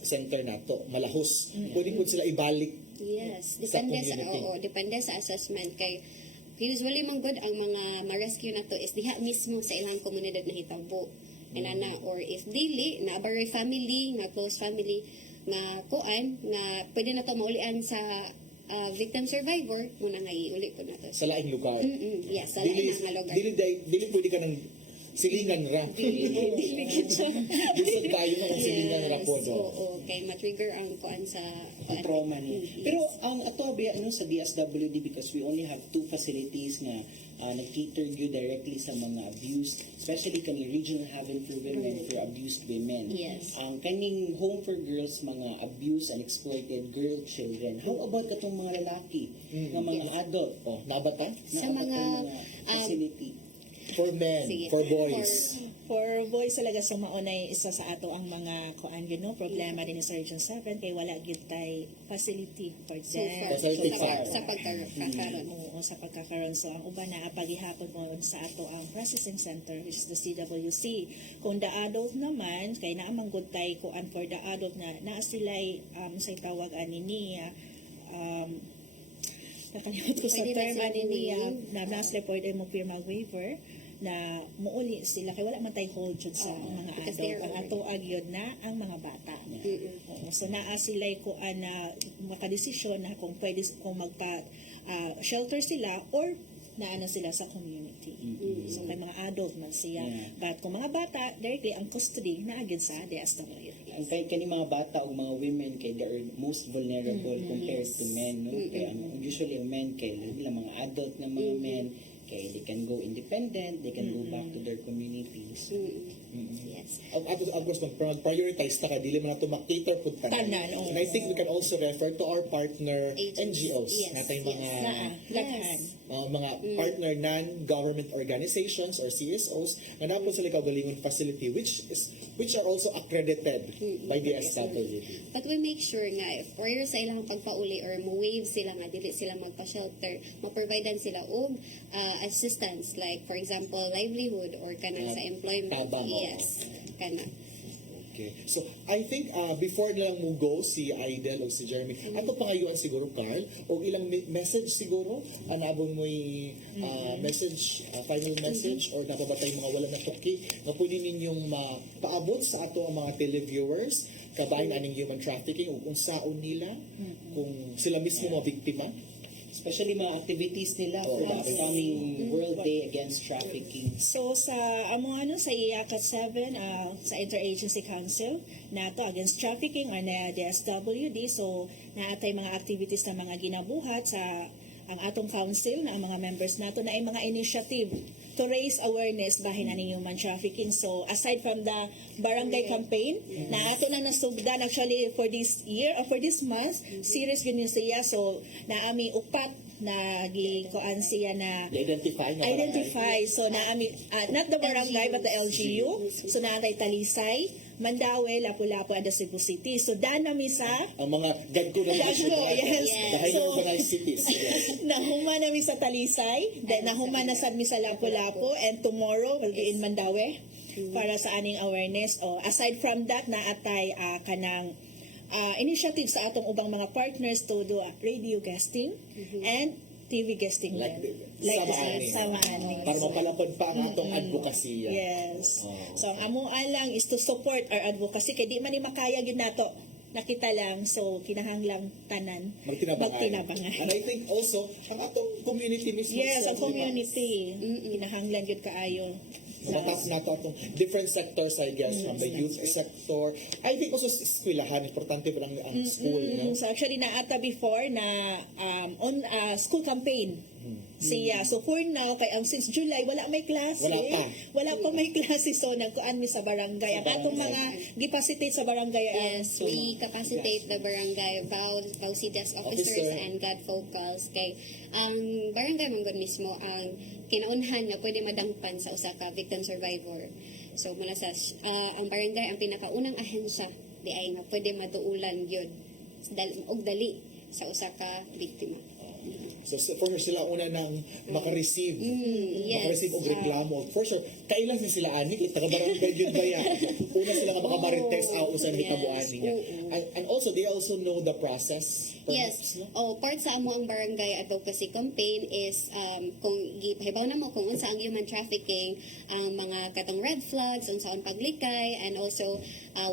center nato, malahos. Pwede po sila ibalik. Yes, Sa depende sa community. depende sa assessment kay usually man good ang mga ma-rescue na to is diha mismo sa ilang komunidad na hitabo. Inana or if dili na abare family, nga close family nga kuan nga pwede na to maulian sa victim survivor muna nga iuli ko na to. Sa laing lugar. Yes, sa lain nga lugar. Dili pwede ka ng silingan ra. Gusto tayo ng silingan ra po. Oo, kay ma-trigger ang kuan sa Ang trauma niya. Pero ang ato biya sa DSWD because we only have 2 facilities nga nag-cater you directly sa mga abused, especially kani Regional Haven for Women for abused women. Yes. Ang kaning Home for Girls, mga abused and exploited girl children. How about katong mga lalaki, nga mga adult? Oh, nabata? Sa Na mga, facility. For men, Sige. for boys. For boys talaga sa maunay isa sa ato ang mga kuan problema din sa Region 7 kay wala gyud tay facility for so them. far, Facility sa pagkakaroon. Oo, sa pagkakaroon. So, ang uban na pagihapon mo sa ato ang processing center, which is the CWC. Kung the adult naman, kay naamang good tay kuan for the adult na naa sila'y sa tawag ani niya, nakalimut ko sa Pwede na term sila ani niya, waive. na nasa pwede mo pirma waiver, na muuli sila kay wala man tay hold jud sa mga because adult they're ang ato agyod na ang mga bata. Oo, so naa sila ko na makadesisyon na kung pwede kung magpa shelter sila or naana sila sa community. So may mga adult man siya. Yeah. But kung mga bata, directly ang custody na agad sa DSWD. Ang kay mga bata o mga women kay they are most vulnerable compared to men, no? Kaya usually ang men kay nila mga adult na mga men kay they can go independent, they can go back to their communities. Yes. Ang gusto mag-prioritize ta ka, dili man nato makater pud Tanan, oo. And I think we can also refer to our partner Agencies. NGOs. Yes, Natay yes. mga Laghan. mga partner non-government organizations or CSOs na napon sila kaugalingon facility which are also accredited by the SWD. But we make sure nga if prior sa ilang pagpauli or mo-waive sila nga dili sila magpa-shelter, ma-providean sila og assistance like for example livelihood or kanang sa employment. Tabang, oo. Yes. Kana. Okay. So, I think before na lang mo go si Idel o si Jeremy, ato pangayuan siguro, Carl, o ilang message siguro, anabon mo message, final message, or nababatay mga wala na toki, na pwede ninyong paabot sa ato ang mga televiewers kabahin aning human trafficking ug unsaon nila kung sila mismo mga biktima. Especially mga activities nila for the upcoming World Day Against Trafficking. So sa sa IACAT 7 sa Interagency Council nato against trafficking or na DSWD, so naatay mga activities na mga ginabuhat sa ang atong council na ang mga members nato na ay mga initiative to raise awareness bahin aning human trafficking. So aside from the barangay campaign na ato na nasugdan actually for this year or for this month, serious yun siya. So naami upat na gikuan siya na identify. So naami not the barangay but the LGU. So naatay Talisay, Mandaue, Lapu-Lapu, and the Cebu City. So daan nami sa Ang mga gagko na Gagko, yes. Dahil So, organized cities. Yes. nahuma nami sa Talisay, then nahuma na sad mi sa Lapu-Lapu, and tomorrow will be in Mandaue para sa aning awareness. Aside from that, naatay kanang initiative sa atong ubang mga partners to do radio guesting and TV guesting Like din. sama ani. Para mapalapad pa ang atong advokasya. Yes. Oh. So ang amuan lang is to support our advocacy kay di man ni makaya gyud nato. Nakita lang, so kinahanglang tanan magtinabangan. And I think also ang atong community mismo. Yes, ang itself, community. Kinahanglan gyud kaayo. Matap na to atong different sectors, I guess, from the youth sector. I think also sa eskwelahan, importante pa ang school, no? So actually naata before na on school campaign. Siya. So for now, kay ang since July, wala may klase. Wala pa. May klase. So nagkuan mi sa barangay. Ang atong mga gipacitate sa barangay. Yes, we capacitate the barangay Bao CDS officers and God Focals kay ang barangay manggod mismo ang kinaunhan na pwede madangpan sa usa ka victim survivor. So mula sa ang barangay ang pinakaunang ahensya di ay nga pwede maduulan gyud og dali sa usa ka biktima. So for sure, sila una nang makareceive. Yes. Makareceive og reklamo. For sure, kailan sila ani? Taga-barangay yun ba yan? Una sila nga makabarites usan ni kabuan niya. And also, they also know the process. Yes. Part sa amo ang barangay advocacy campaign is kung gipahibaw na mo kung unsa ang human trafficking, ang mga katong red flags, unsa ang paglikay, and also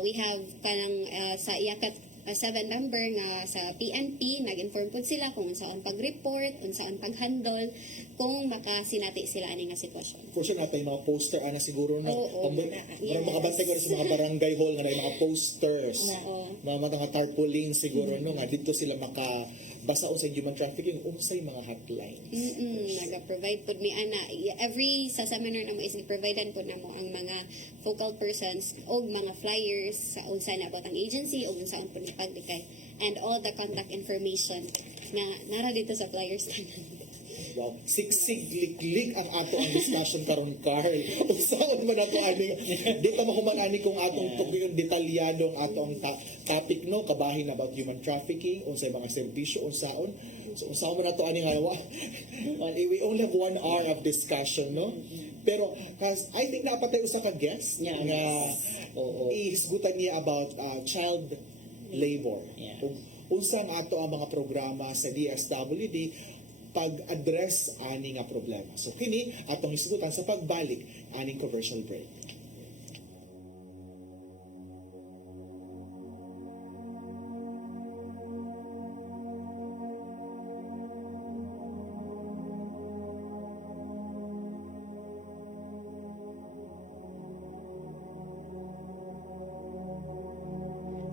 we have kanang sa IACAT 7 member nga sa PNP, nag-inform po sila kung unsaon pag-report, unsaon pag-handle, kung makasinati sila ani nga sitwasyon. For sure, natay mga poster, ana siguro na. Yes. Makabantay ko rin sa mga barangay hall nga na mga posters. Mga tarpaulin siguro, no? Nga dito sila makabasa sa human trafficking, unsay mga hotlines. Naga-provide po mi ana. Every sa seminar na mo is providean po namo ang mga focal persons o mga flyers sa unsa na about ang agency o unsaon po ni paglikay and all the contact information na nara dito sa flyers. Wow, siksig lik ang ato ang discussion karon, Carl. Unsaon man ato ani dito mahuman ani kung atong yung detalyado ang ato ang topic, no, kabahin about human trafficking, unsay mga serbisyo, unsaon. So unsaon man ato ani nga we only have 1 hour of discussion, no? Pero I think napatay usa ka guest nga ihisgutan niya about child labor. Unsa ang ato ang mga programa sa DSWD pag-address ani nga problema. So kini atong hisgutan sa pagbalik aning commercial break.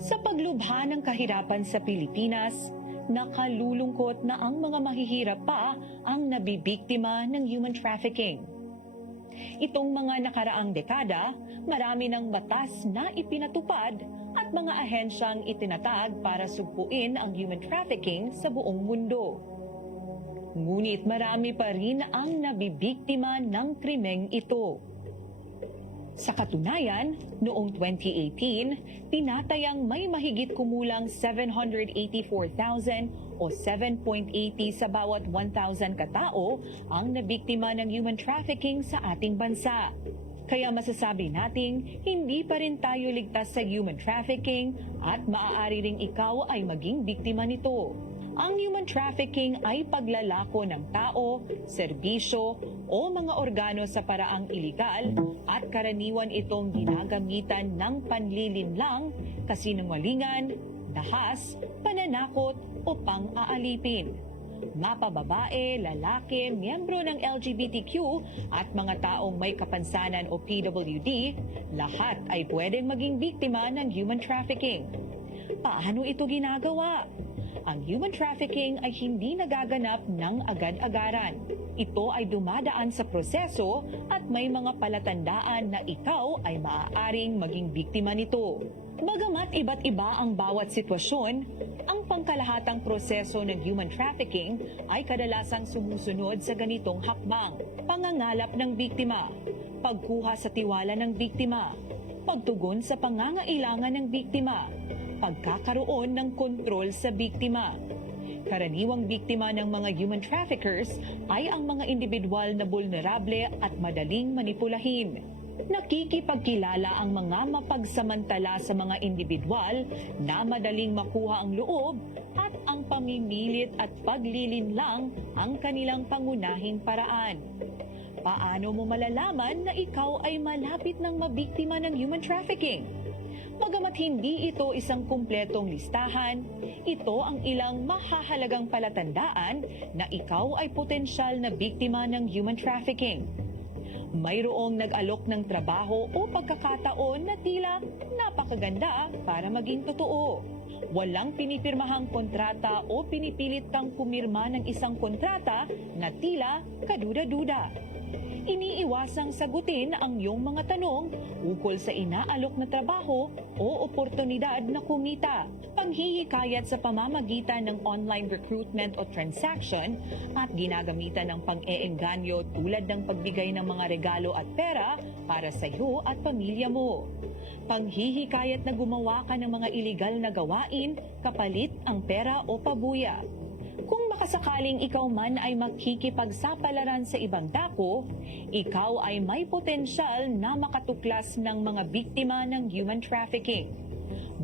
Sa paglubha ng kahirapan sa Pilipinas, nakalulungkot na ang mga mahihirap pa ang nabibiktima ng human trafficking. Itong mga nakaraang dekada, marami ng batas na ipinatupad at mga ahensyang itinatag para sugpuin ang human trafficking sa buong mundo. Ngunit marami pa rin ang nabibiktima ng krimeng ito. Sa katunayan, noong 2018, tinatayang may mahigit kumulang 784,000 o 7.80 sa bawat 1,000 katao ang nabiktima ng human trafficking sa ating bansa. Kaya masasabi nating hindi pa rin tayo ligtas sa human trafficking at maaari ring ikaw ay maging biktima nito. Ang human trafficking ay paglalako ng tao, serbisyo o mga organo sa paraang iligal at karaniwan itong ginagamitan ng panlilinlang, kasinungalingan, dahas, pananakot o pang-aalipin. Mapababae, lalaki, miyembro ng LGBTQ at mga taong may kapansanan o PWD, lahat ay pwedeng maging biktima ng human trafficking. Paano ito ginagawa? Ang human trafficking ay hindi nagaganap ng agad-agaran. Ito ay dumadaan sa proseso at may mga palatandaan na ikaw ay maaaring maging biktima nito. Bagamat iba't iba ang bawat sitwasyon, ang pangkalahatang proseso ng human trafficking ay kadalasang sumusunod sa ganitong hakbang: pangangalap ng biktima, pagkuha sa tiwala ng biktima, pagtugon sa pangangailangan ng biktima, pagkakaroon ng kontrol sa biktima. Karaniwang biktima ng mga human traffickers ay ang mga individual na vulnerable at madaling manipulahin. Nakikipagkilala ang mga mapagsamantala sa mga individual na madaling makuha ang loob at ang pamimilit at paglilinlang ang kanilang pangunahing paraan. Paano mo malalaman na ikaw ay malapit ng mabiktima ng human trafficking? Bagamat hindi ito isang kumpletong listahan, ito ang ilang mahahalagang palatandaan na ikaw ay potensyal na biktima ng human trafficking. Mayroong nag-alok ng trabaho o pagkakataon na tila napakaganda para maging totoo. Walang pinipirmahang kontrata o pinipilit kang pumirma ng isang kontrata na tila kaduda-duda. Iniiwasang sagutin ang iyong mga tanong ukol sa inaalok na trabaho o oportunidad na kumita. Panghihikayat sa pamamagitan ng online recruitment o transaction at ginagamitan ng pang-eengganyo tulad ng pagbigay ng mga regalo at pera para sa iyo at pamilya mo. Panghihikayat na gumawa ka ng mga iligal na gawain kapalit ang pera o pabuya. Kung makasakaling ikaw man ay makikipagsapalaran sa ibang dako, ikaw ay may potensyal na makatuklas ng mga biktima ng human trafficking.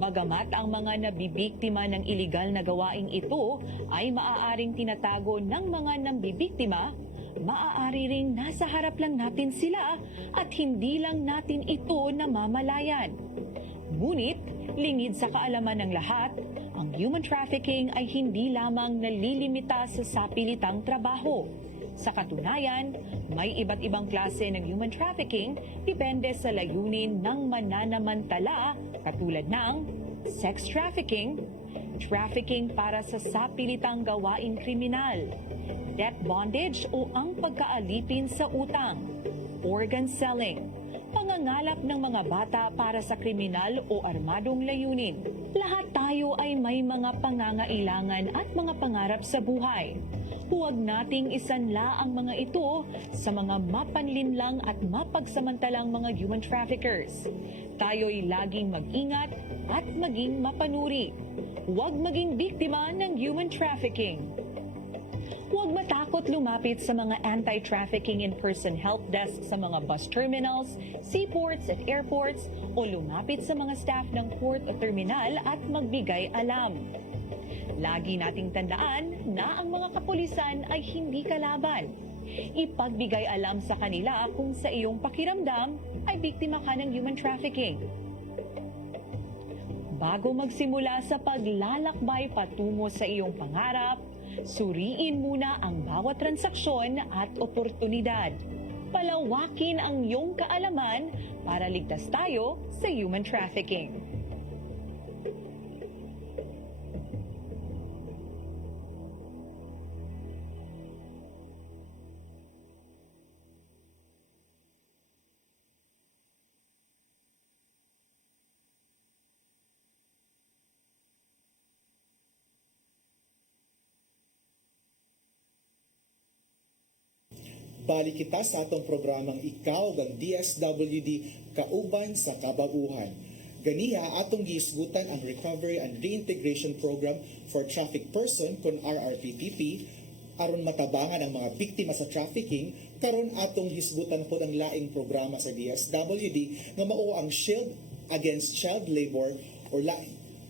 Bagamat ang mga nabibiktima ng iligal na gawaing ito ay maaaring tinatago ng mga nambibiktima, maaari ring nasa harap lang natin sila at hindi lang natin ito namamalayan. Ngunit, lingid sa kaalaman ng lahat, ang human trafficking ay hindi lamang nalilimita sa sapilitang trabaho. Sa katunayan, may iba't ibang klase ng human trafficking depende sa layunin ng mananamantala katulad ng sex trafficking, trafficking para sa sapilitang gawaing kriminal, debt bondage o ang pagkaalipin sa utang, organ selling, pangangalap ng mga bata para sa kriminal o armadong layunin. Lahat tayo ay may mga pangangailangan at mga pangarap sa buhay. Huwag nating isanla ang mga ito sa mga mapanlinlang at mapagsamantalang mga human traffickers. Tayo'y laging mag-ingat at maging mapanuri. Huwag maging biktima ng human trafficking. Huwag matakot lumapit sa mga anti-trafficking in-person help desk sa mga bus terminals, seaports at airports o lumapit sa mga staff ng port o terminal at magbigay alam. Lagi nating tandaan na ang mga kapulisan ay hindi kalaban. Ipagbigay alam sa kanila kung sa iyong pakiramdam ay biktima ka ng human trafficking. Bago magsimula sa paglalakbay patungo sa iyong pangarap, suriin muna ang bawat transaksyon at oportunidad. Palawakin ang iyong kaalaman para ligtas tayo sa human trafficking. Balik kita sa atong programang Ikaw ang DSWD kauban sa kababuhan. Ganiha atong giisgutan ang Recovery and Reintegration Program for Traffic Person kon RRPTP aron matabangan ang mga biktima sa trafficking. Karon atong hisgutan po ang laing programa sa DSWD nga mao ang Shield Against Child Labor or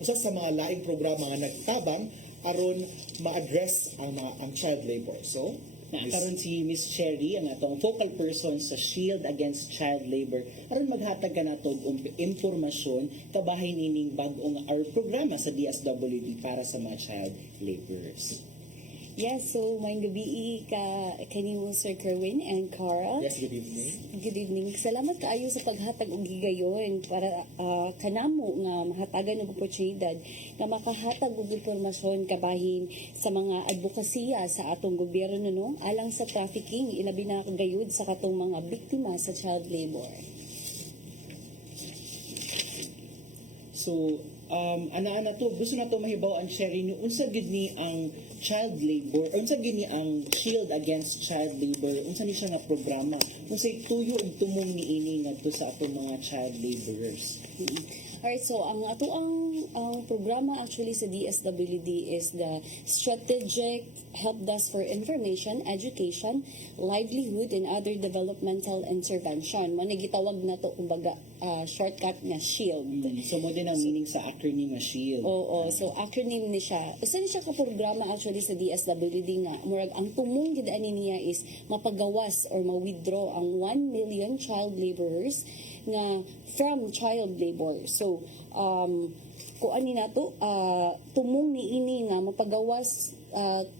usa sa mga laing programa nga nagtabang aron ma-address ang child labor. So, Karon si Miss Cherry ang atong focal person sa Shield Against Child Labor aron maghatag ka nato og impormasyon kabahin ining bag-ong our programa sa DSWD para sa mga child laborers. Yes, so may gabi kanimo Sir Kerwin and Carl. yes, good evening. Good evening. Salamat kaayo sa paghatag og higayon para kanamo nga mahatagan og oportunidad nga makahatag og impormasyon kabahin sa mga advokasya sa atong gobyerno no alang sa trafficking ilabi na gayud sa katong mga biktima sa child labor. So, ana-ana to, gusto na to mahibaw ang Sherry ni unsa gid ni ang child labor, or unsa gid ni ang Shield Against Child Labor, unsa ni siya nga programa, unsay tuyo ug tumong niini ngadto sa atong mga child laborers. Alright, so ang programa actually sa DSWD is the Strategic Help Desk for Information, Education, Livelihood, and Other Developmental Intervention. Manigitawag na to kumbaga shortcut nga SHIELD. So mo din ang meaning sa acronym nga SHIELD. Oo, so acronym ni siya. Isa ni siya ka programa actually sa DSWD nga murag ang tumong gid ani niya is mapagawas or ma-withdraw ang 1 million child laborers nga from child labor. So kung ani nato tumong niini nga mapagawas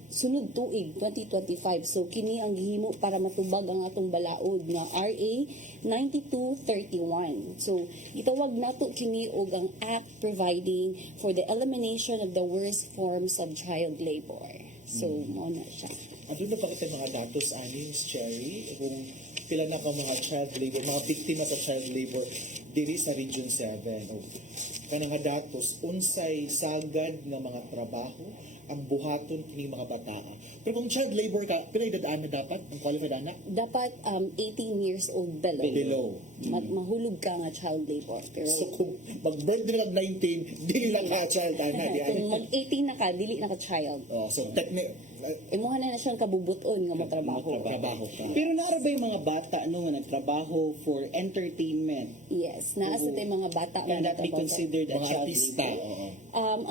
sunod tuig 2025. So kini ang gihimo para matubag ang atong balaod nga RA 9231. So gitawag nato kini og ang act providing for the elimination of the worst forms of child labor. So mo na siya. Abi na pakita mga datos ani Miss Cherry kung pila na ka mga child labor, mga biktima sa child labor diri sa Region 7. O kanang nga datos unsay sagad nga mga trabaho ang buhaton kini mga bataa. Pero kung child labor ka, pila edad na dapat ang qualified anak? Dapat 18 years old below. Below. Mahulog ka nga child labor. Pero So kung mag-birth nila 19, dili lang ka child anak. kung mag-18 na ka, dili na ka child. Oh, so Imuha na siyang kabubuton nga matrabaho. trabaho ka. Pero naara ba yung mga bata nga nagtrabaho for entertainment? Yes, naa sa tay mga bata Can that be nagtrabaho. considered a Mga child artista. labor? Oo.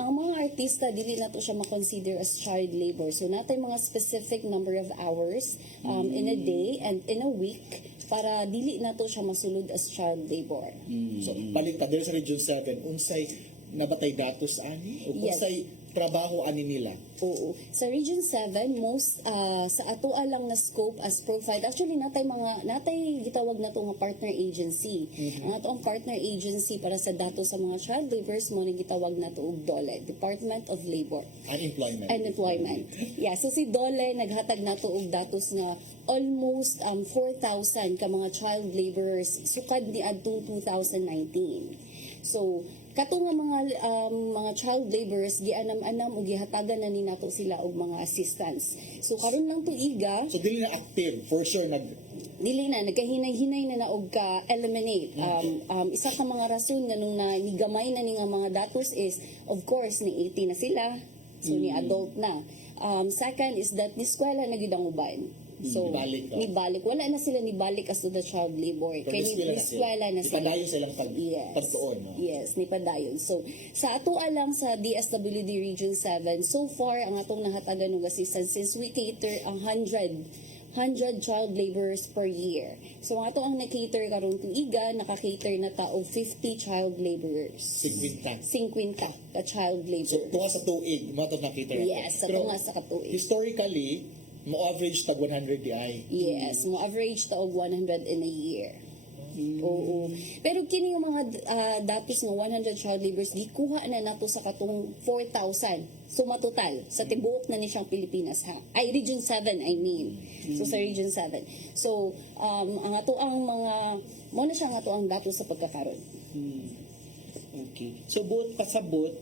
Ang mga artista dili na to siya makonsider as child labor. So natay mga specific number of hours in a day and in a week para dili na to siya masulod as child labor. So balik ta diri sa Region 7, unsay nabatay datos ani o Yes. unsay trabaho ani nila? Oo. Sa Region 7, most sa atoa lang na scope as profiled. Actually, natay gitawag na to nga partner agency. Ang atong partner agency para sa datos sa mga child laborers mo gitawag na to og DOLE, Department of Labor and Employment. Yeah, so si DOLE naghatag na to og datos nga almost 4,000 ka mga child laborers sukad ni adtong 2019. So kato nga mga child laborers gianam-anam og gihatagan na ni nato sila og mga assistance. So karon lang tuiga So dili na active for sure dili na nagkahinay-hinay na og ka eliminate. Isa ka mga rason nga nung nigamay na ni nga mga datos is of course ni 18 na sila. So ni adult na. Second is that ni eskwela na gid ang uban. So nibalik wala na sila nibalik as to the child labor. Kay ni eskwela na sila. Ipadayon silang Yes. pagtuon. No? Yes, ni padayon. So, sa ato lang sa DSWD Region 7, so far, ang atong nahatagan ng assistance since we cater 100 child laborers per year. So, ang ato ang na-cater karong tuiga, naka-cater na ta og 50 child laborers. 50. 50 ka child So laborers. tuwa sa tuig mo to nakita. Yes, sa tunga sa katuig. Historically, mo average tag 100 di ay. Yes, mo average ta og 100 in a year. Oo. Pero kini yung mga datos nga 100 child laborers gikuha na nato sa katong 4,000. So matotal sa tibuok na ni siyang Pilipinas ha. Ay Region 7 I mean. So sa Region 7. So ang ato ang mga mo na siya nga ato ang datos sa pagkakaroon. Okay. So buot pasabot,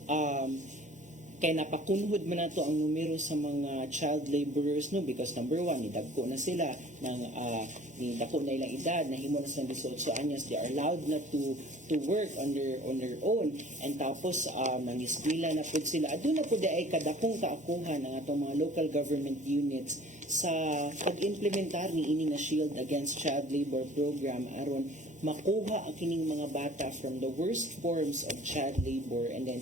kay napakunhod man nato ang numero sa mga child laborers no because number one nidagko na sila ng nidagko na ilang edad nahimo na sa 18 anyos, they are allowed na to work on their own, and tapos mangiskwela na pud sila aduna pud ay kadakong kaakuhan ng atong mga local government units sa pag-implementar ni ini nga Shield Against Child Labor program aron makuha ang kining mga bata from the worst forms of child labor, and then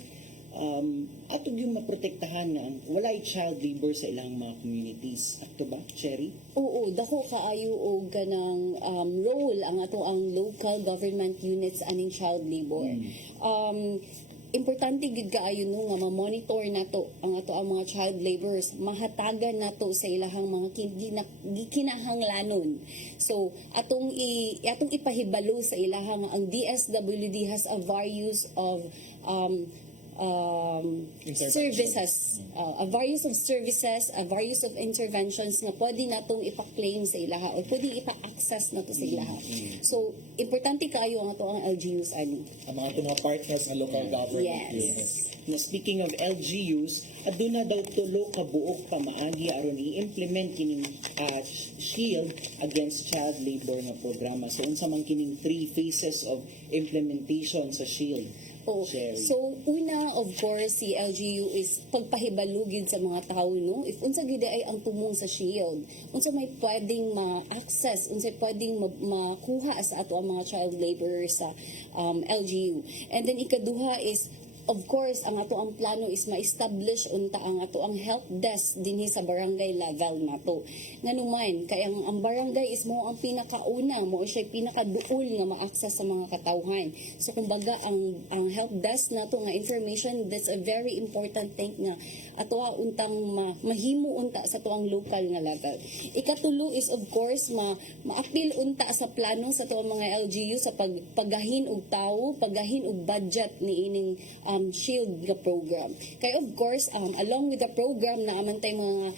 atog yung maprotektahan na walay child labor sa ilang mga communities. Ato ba, Cherry? Oo, dako kaayo og kanang role ang ato ang local government units aning child labor. Importante gid kaayo no nga ma-monitor nato ang ato ang mga child laborers, mahatagan nato sa ilahang mga kinahanglanon. So atong ipahibalo sa ilahang ang DSWD has a various of services, a various of services, a various of interventions na pwede natong ipa-claim sa ilaha o pwede ipa-access nato sa ilaha. So, importante kaayo ang ato ang LGUs ani. Ang mga itong mga partners ng local government Yes. units. Na speaking of LGUs, aduna daw tulo ka buok pamaagi aron i-implement kining Shield Against Child Labor nga programa. So unsa man kining 3 phases of implementation sa Shield? Oh, Cherry. so una of course si LGU is pagpahibalugid sa mga tao no if unsa gid ay ang tumong sa shield, unsa may pwedeng ma-access, unsa pwedeng makuha sa ato ang mga child laborers sa LGU. And then ikaduha is of course, ang ato ang plano is ma-establish unta ang ato ang help desk dinhi sa barangay level nato. Nganuman, kay ang barangay is mo ang pinakauna, mo siya pinakaduol nga ma-access sa mga katawhan. So kumbaga ang help desk nato nga information, that's a very important thing nga ato untang mahimo unta sa tuang local nga level. Ikatulo is of course ma-appeal unta sa plano sa tuang mga LGU sa paggahin og tawo, paggahin og budget ni ining Shield nga program. Kaya of course, along with the program na amantay mga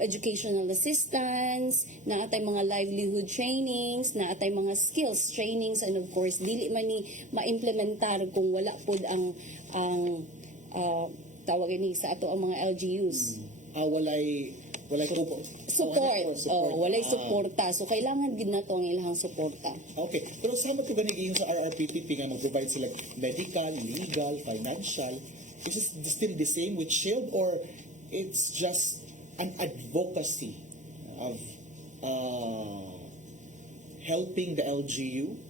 educational assistance, na atay mga livelihood trainings, na atay mga skills trainings, and of course, dili man ni ma-implementar kung wala pod ang tawag ini sa ato ang mga LGUs. Walay Support. Walay suporta. So, kailangan gid nato ang ilahang suporta. Okay. Pero sama ko gani yung sa RRPTP nga mag-provide sila medical, legal, financial. Is it still the same with Shield or it's just an advocacy of helping the LGU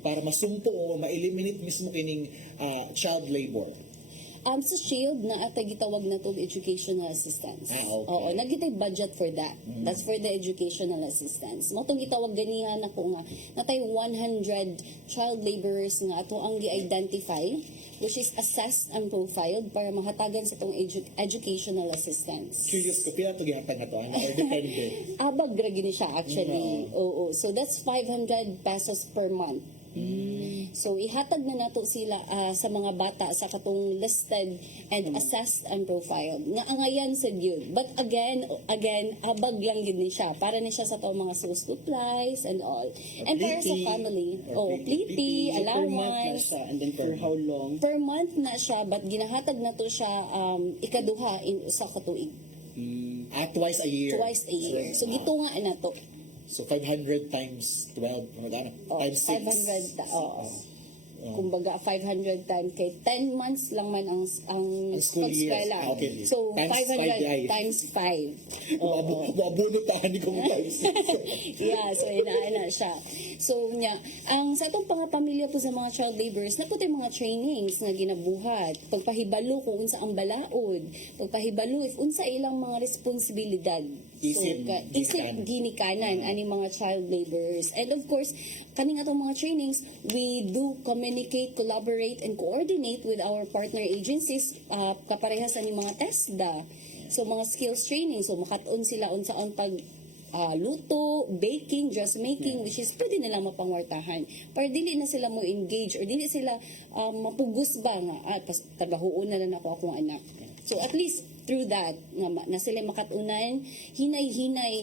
para masumpo o ma-eliminate mismo kining child labor? Sa Shield na atay gitawag na to educational assistance. Okay. Oo, nagitay budget for that. That's for the educational assistance. Mo tong gitawag ganihan ako nga natay 100 child laborers nga ato ang gi-identify, which is assessed and profiled para mahatagan sa tong educational assistance. Curious ko, pila ito gihatag na to? Or depende? Abag ra gini siya actually. Oo. So that's 500 pesos per month. So ihatag na nato sila sa mga bata sa katong listed and assessed and profiled. Nga angayan sa gyud. But again, abag lang gid ni siya. Para ni siya sa tong mga school supplies and all. And para sa family, pliti, Per month na allowance. siya, and then for how long? Per month na siya, but ginahatag na to siya ikaduha in usa ka tuig. Twice a year. Twice a year. So gitunga na to. So 500 times 12, magkano? Times 6. 500, kumbaga 500 times kay 10 months lang man ang school years. pag-eskwela. Okay. So Times 500 5 times 5. Mabuno tahan ni kong times 6. Yeah, so ina siya. So nya, ang sa atong pamilya po sa mga child laborers, na po tayo mga trainings nga ginabuhat, pagpahibalo kung unsa ang balaod, pagpahibalo if unsa ilang mga responsibilidad. Isip ginikanan ani mga child laborers. And of course, kaning atong mga trainings, we do communicate, collaborate, and coordinate with our partner agencies kaparehas ani mga TESDA. So mga skills training, so makatuon sila unsaon pag luto, baking, dressmaking, which is pwede nilang mapangwartahan. Para dili na sila mo engage or dili sila mapugos ba nga tagahuon na lang ako akong anak. So at least through that na sila makatunan, hinay-hinay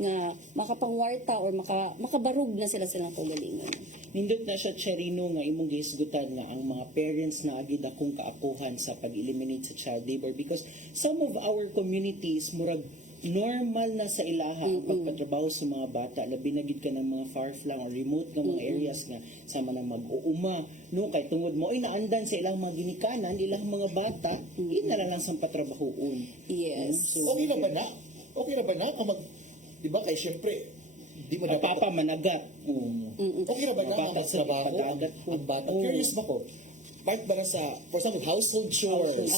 nga makapangwarta or makabarog na sila silang kaugalingon. Nindot na siya, Cherino, nga imong gihisgutan nga ang mga parents na agid akong kaapuhan sa pag-eliminate sa child labor because some of our communities murag normal na sa ilaha ang pagpatrabaho sa mga bata, labi na gid ka ng mga far-flung or remote nga mga areas nga sama na mag-uuma no kay tungod mo inaandan sa ilang mga ginikanan, ilang mga bata ina lang sa patrabahoon. Yes. So, Okay na ba na? Okay na ba na? Di ba kay syempre, di mo dapat... papa managat. Okay na ba na Bata sa magtrabaho padagat po. ang bata? Oo. Curious ba ko? part ba na sa, for example, household chores?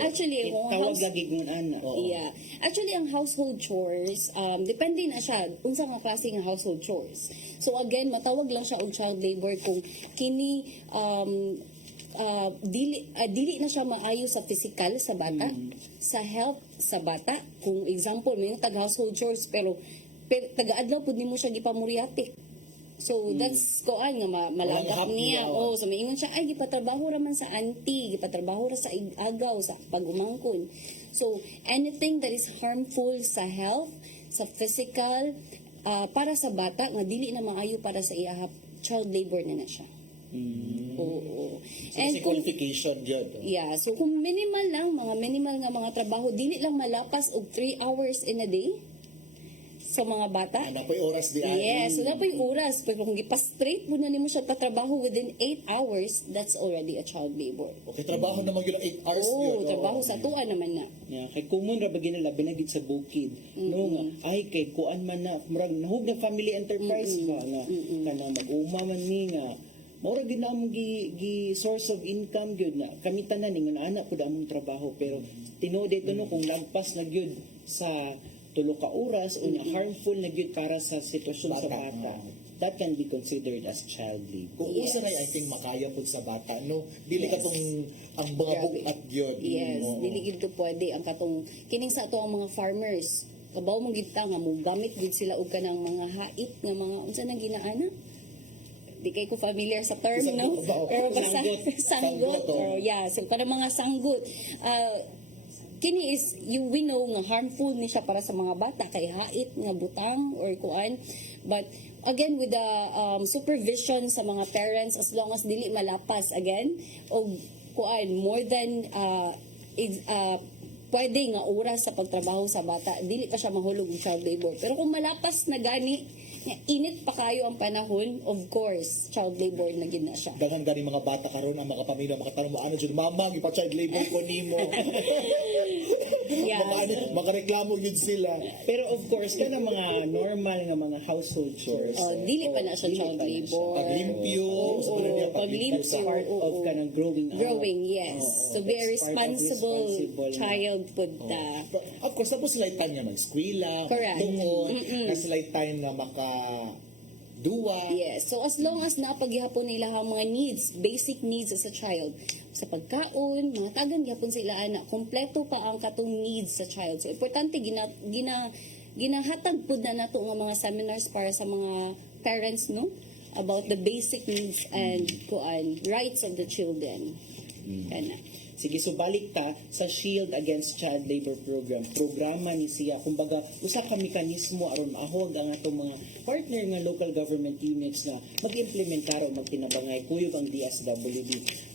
Actually, kung Tawag house- lagi kung ana. Yeah. Actually, ang household chores, depende na siya unsa nga klase nga household chores. So again, matawag lang siya og child labor kung kini dili na siya maayo sa physical sa bata, sa health sa bata. Kung example, may tag household chores pero taga-adlaw pud nimo siya gipamuriatik. So that's koan nga malagak Walang niya. happy Oh, hour. so maingon siya ay gipatrabaho ra man sa auntie, gipatrabaho ra sa agaw sa pagumangkon. So anything that is harmful sa health, sa physical, para sa bata nga dili na maayo para sa iya, child labor na siya. Oo. So, kasi qualification yun. Yeah, so kung minimal lang, mga minimal nga mga trabaho, dili lang malapas og 3 hours in a day sa mga bata. Napoy oras di ay. Yes, so dapat yung oras. Pero kung ipa-straight mo na nimo siya patrabaho within 8 hours, that's already a child labor. Okay, trabaho naman yun 8 hours Oo, yun. trabaho sa tuwa naman na. Yeah, kay kumun ra bagay na labi na gid sa bukid. No nga ay kay kuan man na murag nahug na family enterprise ba nga kana mag-uma man ni nga mura gid na among gi source of income gyud na kami tanan ni nga ana pud among trabaho pero tinuod ito no kung lagpas na gyud sa tulo ka oras o na harmful na gyud para sa sitwasyon sa Bata. bata. That can be considered as child labor. Kung usa na I think makaya po sa bata, no? Dili ka tong ang mga bukat yun. Yes, Oo. dili gid to pwede ang katong kining sa ato ang mga farmers. Kabaw mo gid ta nga mo gamit gid sila og kanang mga hait nga mga unsa nang ginaana? Di kay ko familiar sa term, no? Sanggut ba? Pero basta Sanggut. sanggut Sanggut, or yeah, so kanang mga sanggut. Kini is we know nga harmful ni siya para sa mga bata kay hait nga butang or kuan, but again with the supervision sa mga parents as long as dili malapas again og kuan more than pwede nga oras sa pagtrabaho sa bata, dili pa siya mahulog ng child labor. Pero kung malapas na gani, nga init pa kayo ang panahon, of course, child labor na gid na siya. Daghan gani mga bata karon ang mga pamilya makatanong mo ano jud mama gipa child labor ko nimo. Yeah. Makareklamo yun sila. Pero of course kana mga normal nga mga household chores. Oh, dili pa na siya Dili child pa na siya. labor. Paglimpyo, Oo, siguro niya paglimpyo, sa part of oo. kanang growing up. Growing, yes. Oo, So, be a that's part of responsible responsible na- child pud ta. Of course, tapos sila yung time na mag-skwela, Correct. tuon, na sila yung time na duwa. Yes. So, as long as napaghihapon nila ang mga needs, basic needs as a child, sa pagkaon, mga tagan gihapon sila ana, kompleto pa ang katong needs sa child. So, importante ginahatag pud na nato nga mga seminars para sa mga parents, no? About the basic needs and kuan rights of the children. Kana. Sige, so balik ta sa Shield Against Child Labor Program. Programa ni siya. Kumbaga, usa ka mekanismo aron maahog ang atong mga partner nga local government units na mag-implementar o magtinabangay kuyog ang DSWD.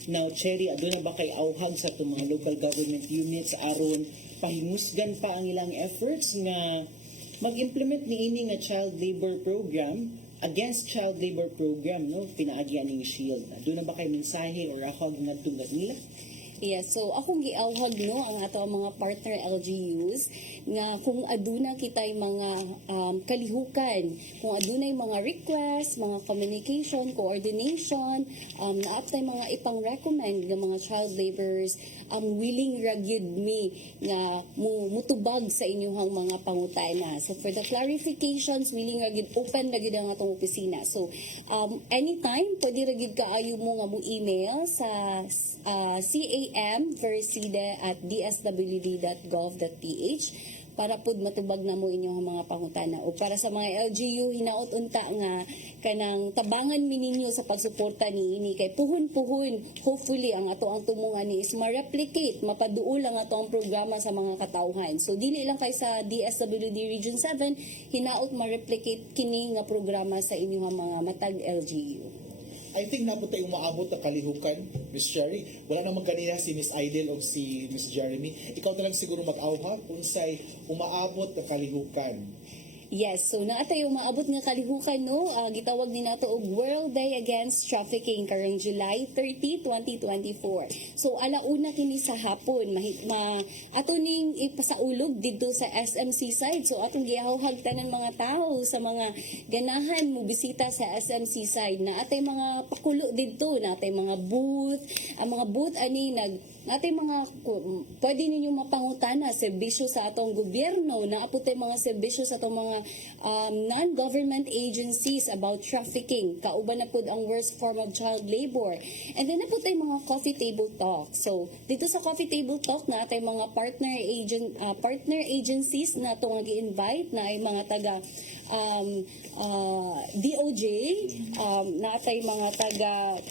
Now, Cherry, aduna na ba kay auhag sa atong mga local government units aron pahimusgan pa ang ilang efforts nga mag-implement ni ini nga child labor program against child labor program, no? Pinaagyan ning Shield. Aduna na ba kay mensahe or ahog nga tunggat nila? Yes, so akong giawhag no ang ato ang mga partner LGUs nga kung aduna kitay mga kalihukan, kung adunay mga request, mga communication, coordination, naaptay mga ipang-recommend nga mga child laborers, willing ra gyud mi nga mutubag sa inyong mga pangutana. So for the clarifications, willing ra gyud open ra gyud ang atong opisina. So anytime pwede ra gyud kaayo mo nga mo email sa cam@dswd.gov.ph para pud matubag na mo inyong mga pangutana. O para sa mga LGU, hinaot unta nga kanang tabangan mi ninyo sa pagsuporta niini kay puhon-puhon. Hopefully ang ato ang tumungan ni is ma-replicate, mapaduol ang ato ang programa sa mga katawhan. So dili lang kay sa DSWD Region 7, hinaot ma-replicate kini nga programa sa inyong mga matag LGU. I think napunta yung maabot na kalihukan, Miss Sherry. Wala naman kanina si Miss Idol o si Miss Jeremy. Ikaw na lang siguro mag-awhag kung sa'y umaabot na kalihukan. Yes, so naatay yung maabot nga kalihukan no, gitawag din nato og World Day Against Trafficking karong July 30, 2024. So alauna kini sa hapon, ato ning ipasaulog didto sa SMC side. So atong gihawhag tanan mga tao sa mga ganahan mo bisita sa SMC side. Naatay mga pakulo didto, naatay mga booth, ang mga booth ani natay mga pwede ninyong mapangutana serbisyo sa atong gobyerno, naaputay mga serbisyo sa atong mga non-government agencies about trafficking, kauban na pud ang worst form of child labor. And then naputay mga coffee table talk. So dito sa coffee table talk natay mga partner agencies na to nga gi-invite na ay mga taga DOJ, natay mga taga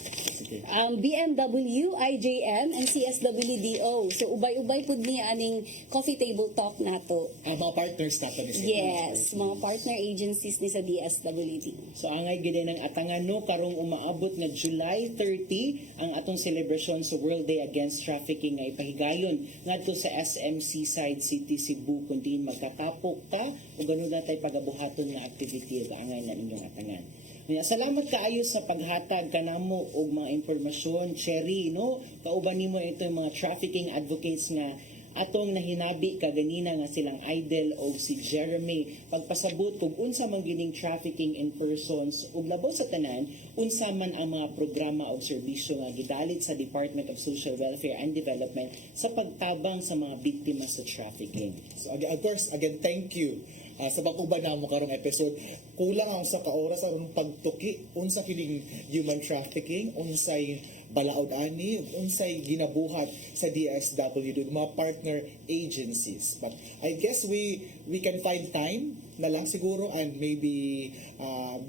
BMW, IJM, and CSWDO. So ubay-ubay pud ni aning coffee table talk nato. Mga partners natin ni sa Yes, mga partner agencies ni sa DSWD. So angay gid ng atangan no karong umaabot nga July 30 ang atong celebration sa World Day Against Trafficking nga ipahigayon ngadto sa SMC Side City Cebu kun diin magkatapok ta ug ganun na tay pagabuhaton nga activity ug angay na inyong atangan. Salamat kaayo sa paghatag kanamo og mga impormasyon, Cherry, no? Kauban nimo ito yung mga trafficking advocates nga atong nahinabi kaganina nga silang idol o si Jeremy pagpasabot kung unsa man gining trafficking in persons ug labaw sa tanan unsa man ang mga programa o serbisyo nga gidalit sa Department of Social Welfare and Development sa pagtabang sa mga biktima sa trafficking. So again, of course, again, thank you sa pag-uban namo karong episode. Kulang ang sa kaoras aron pagtuki unsa kining human trafficking, unsay balaod ani, unsay ginabuhat sa DSWD mga partner agencies. But I guess we can find time na lang siguro and maybe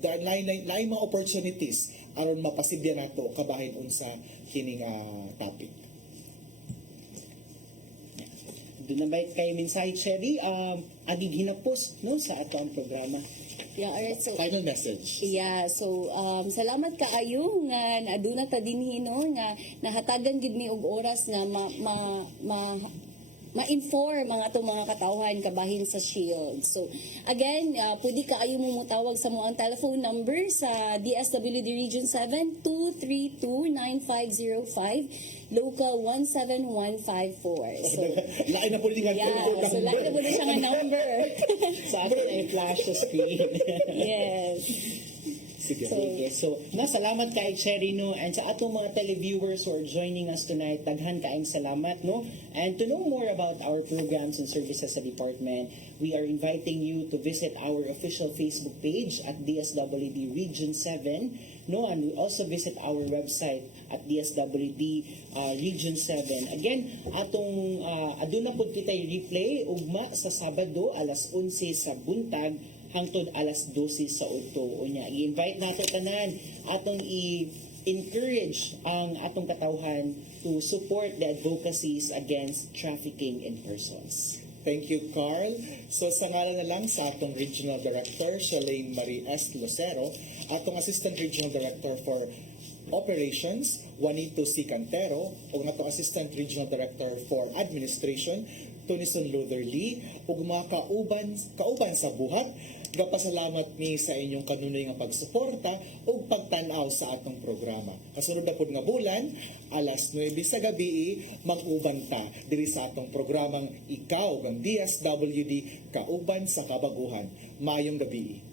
lain mga opportunities aron mapasibya nato kabahin unsa kining topic. Doon na ba kayo mensahe, Cherry? Agig hinapos no, sa ato ang programa. Yeah, alright, so Final message. yeah, so salamat kaayo nga naaduna ta dinhi no nga nahatagan gid mi og oras nga ma-inform ang atong mga katawhan kabahin sa Shield. So again, pwede kaayo mo mutawag sa mo ang telephone number sa DSWD Region 7 232-9505 local 17154. So Lain na po nga yeah, so lahat na po na siya nga number. Sa atin ay flash sa screen. Yes. Sige. Okay, so salamat kay Cherry no and sa atong mga televiewers who are joining us tonight, daghan kaayong salamat no. And to know more about our programs and services sa department, we are inviting you to visit our official Facebook page at DSWD Region 7 no, and we also visit our website at DSWD Region 7. Again, atong aduna pud kitay replay ugma sa Sabado alas 11 sa buntag hangtod alas 12 sa udto. Unya, i-invite nato tanan atong i-encourage ang atong katawhan to support the advocacies against trafficking in persons. Thank you, Carl. So sa ngalan na lang sa atong Regional Director, Shalane Marie S. Lucero, atong Assistant Regional Director for Operations, Juanito C. Cantero, ug atong Assistant Regional Director for Administration, Tunison Luther Lee, ug mga kauban sa buhat, gapasalamat mi sa inyong kanunoy nga pagsuporta ug pagtan-aw sa atong programa. Kasunod na pud nga bulan, alas 9 sa gabi, mag-uban ta diri sa atong programang Ikaw ang DSWD Kauban sa Kabaguhan. Maayong gabi.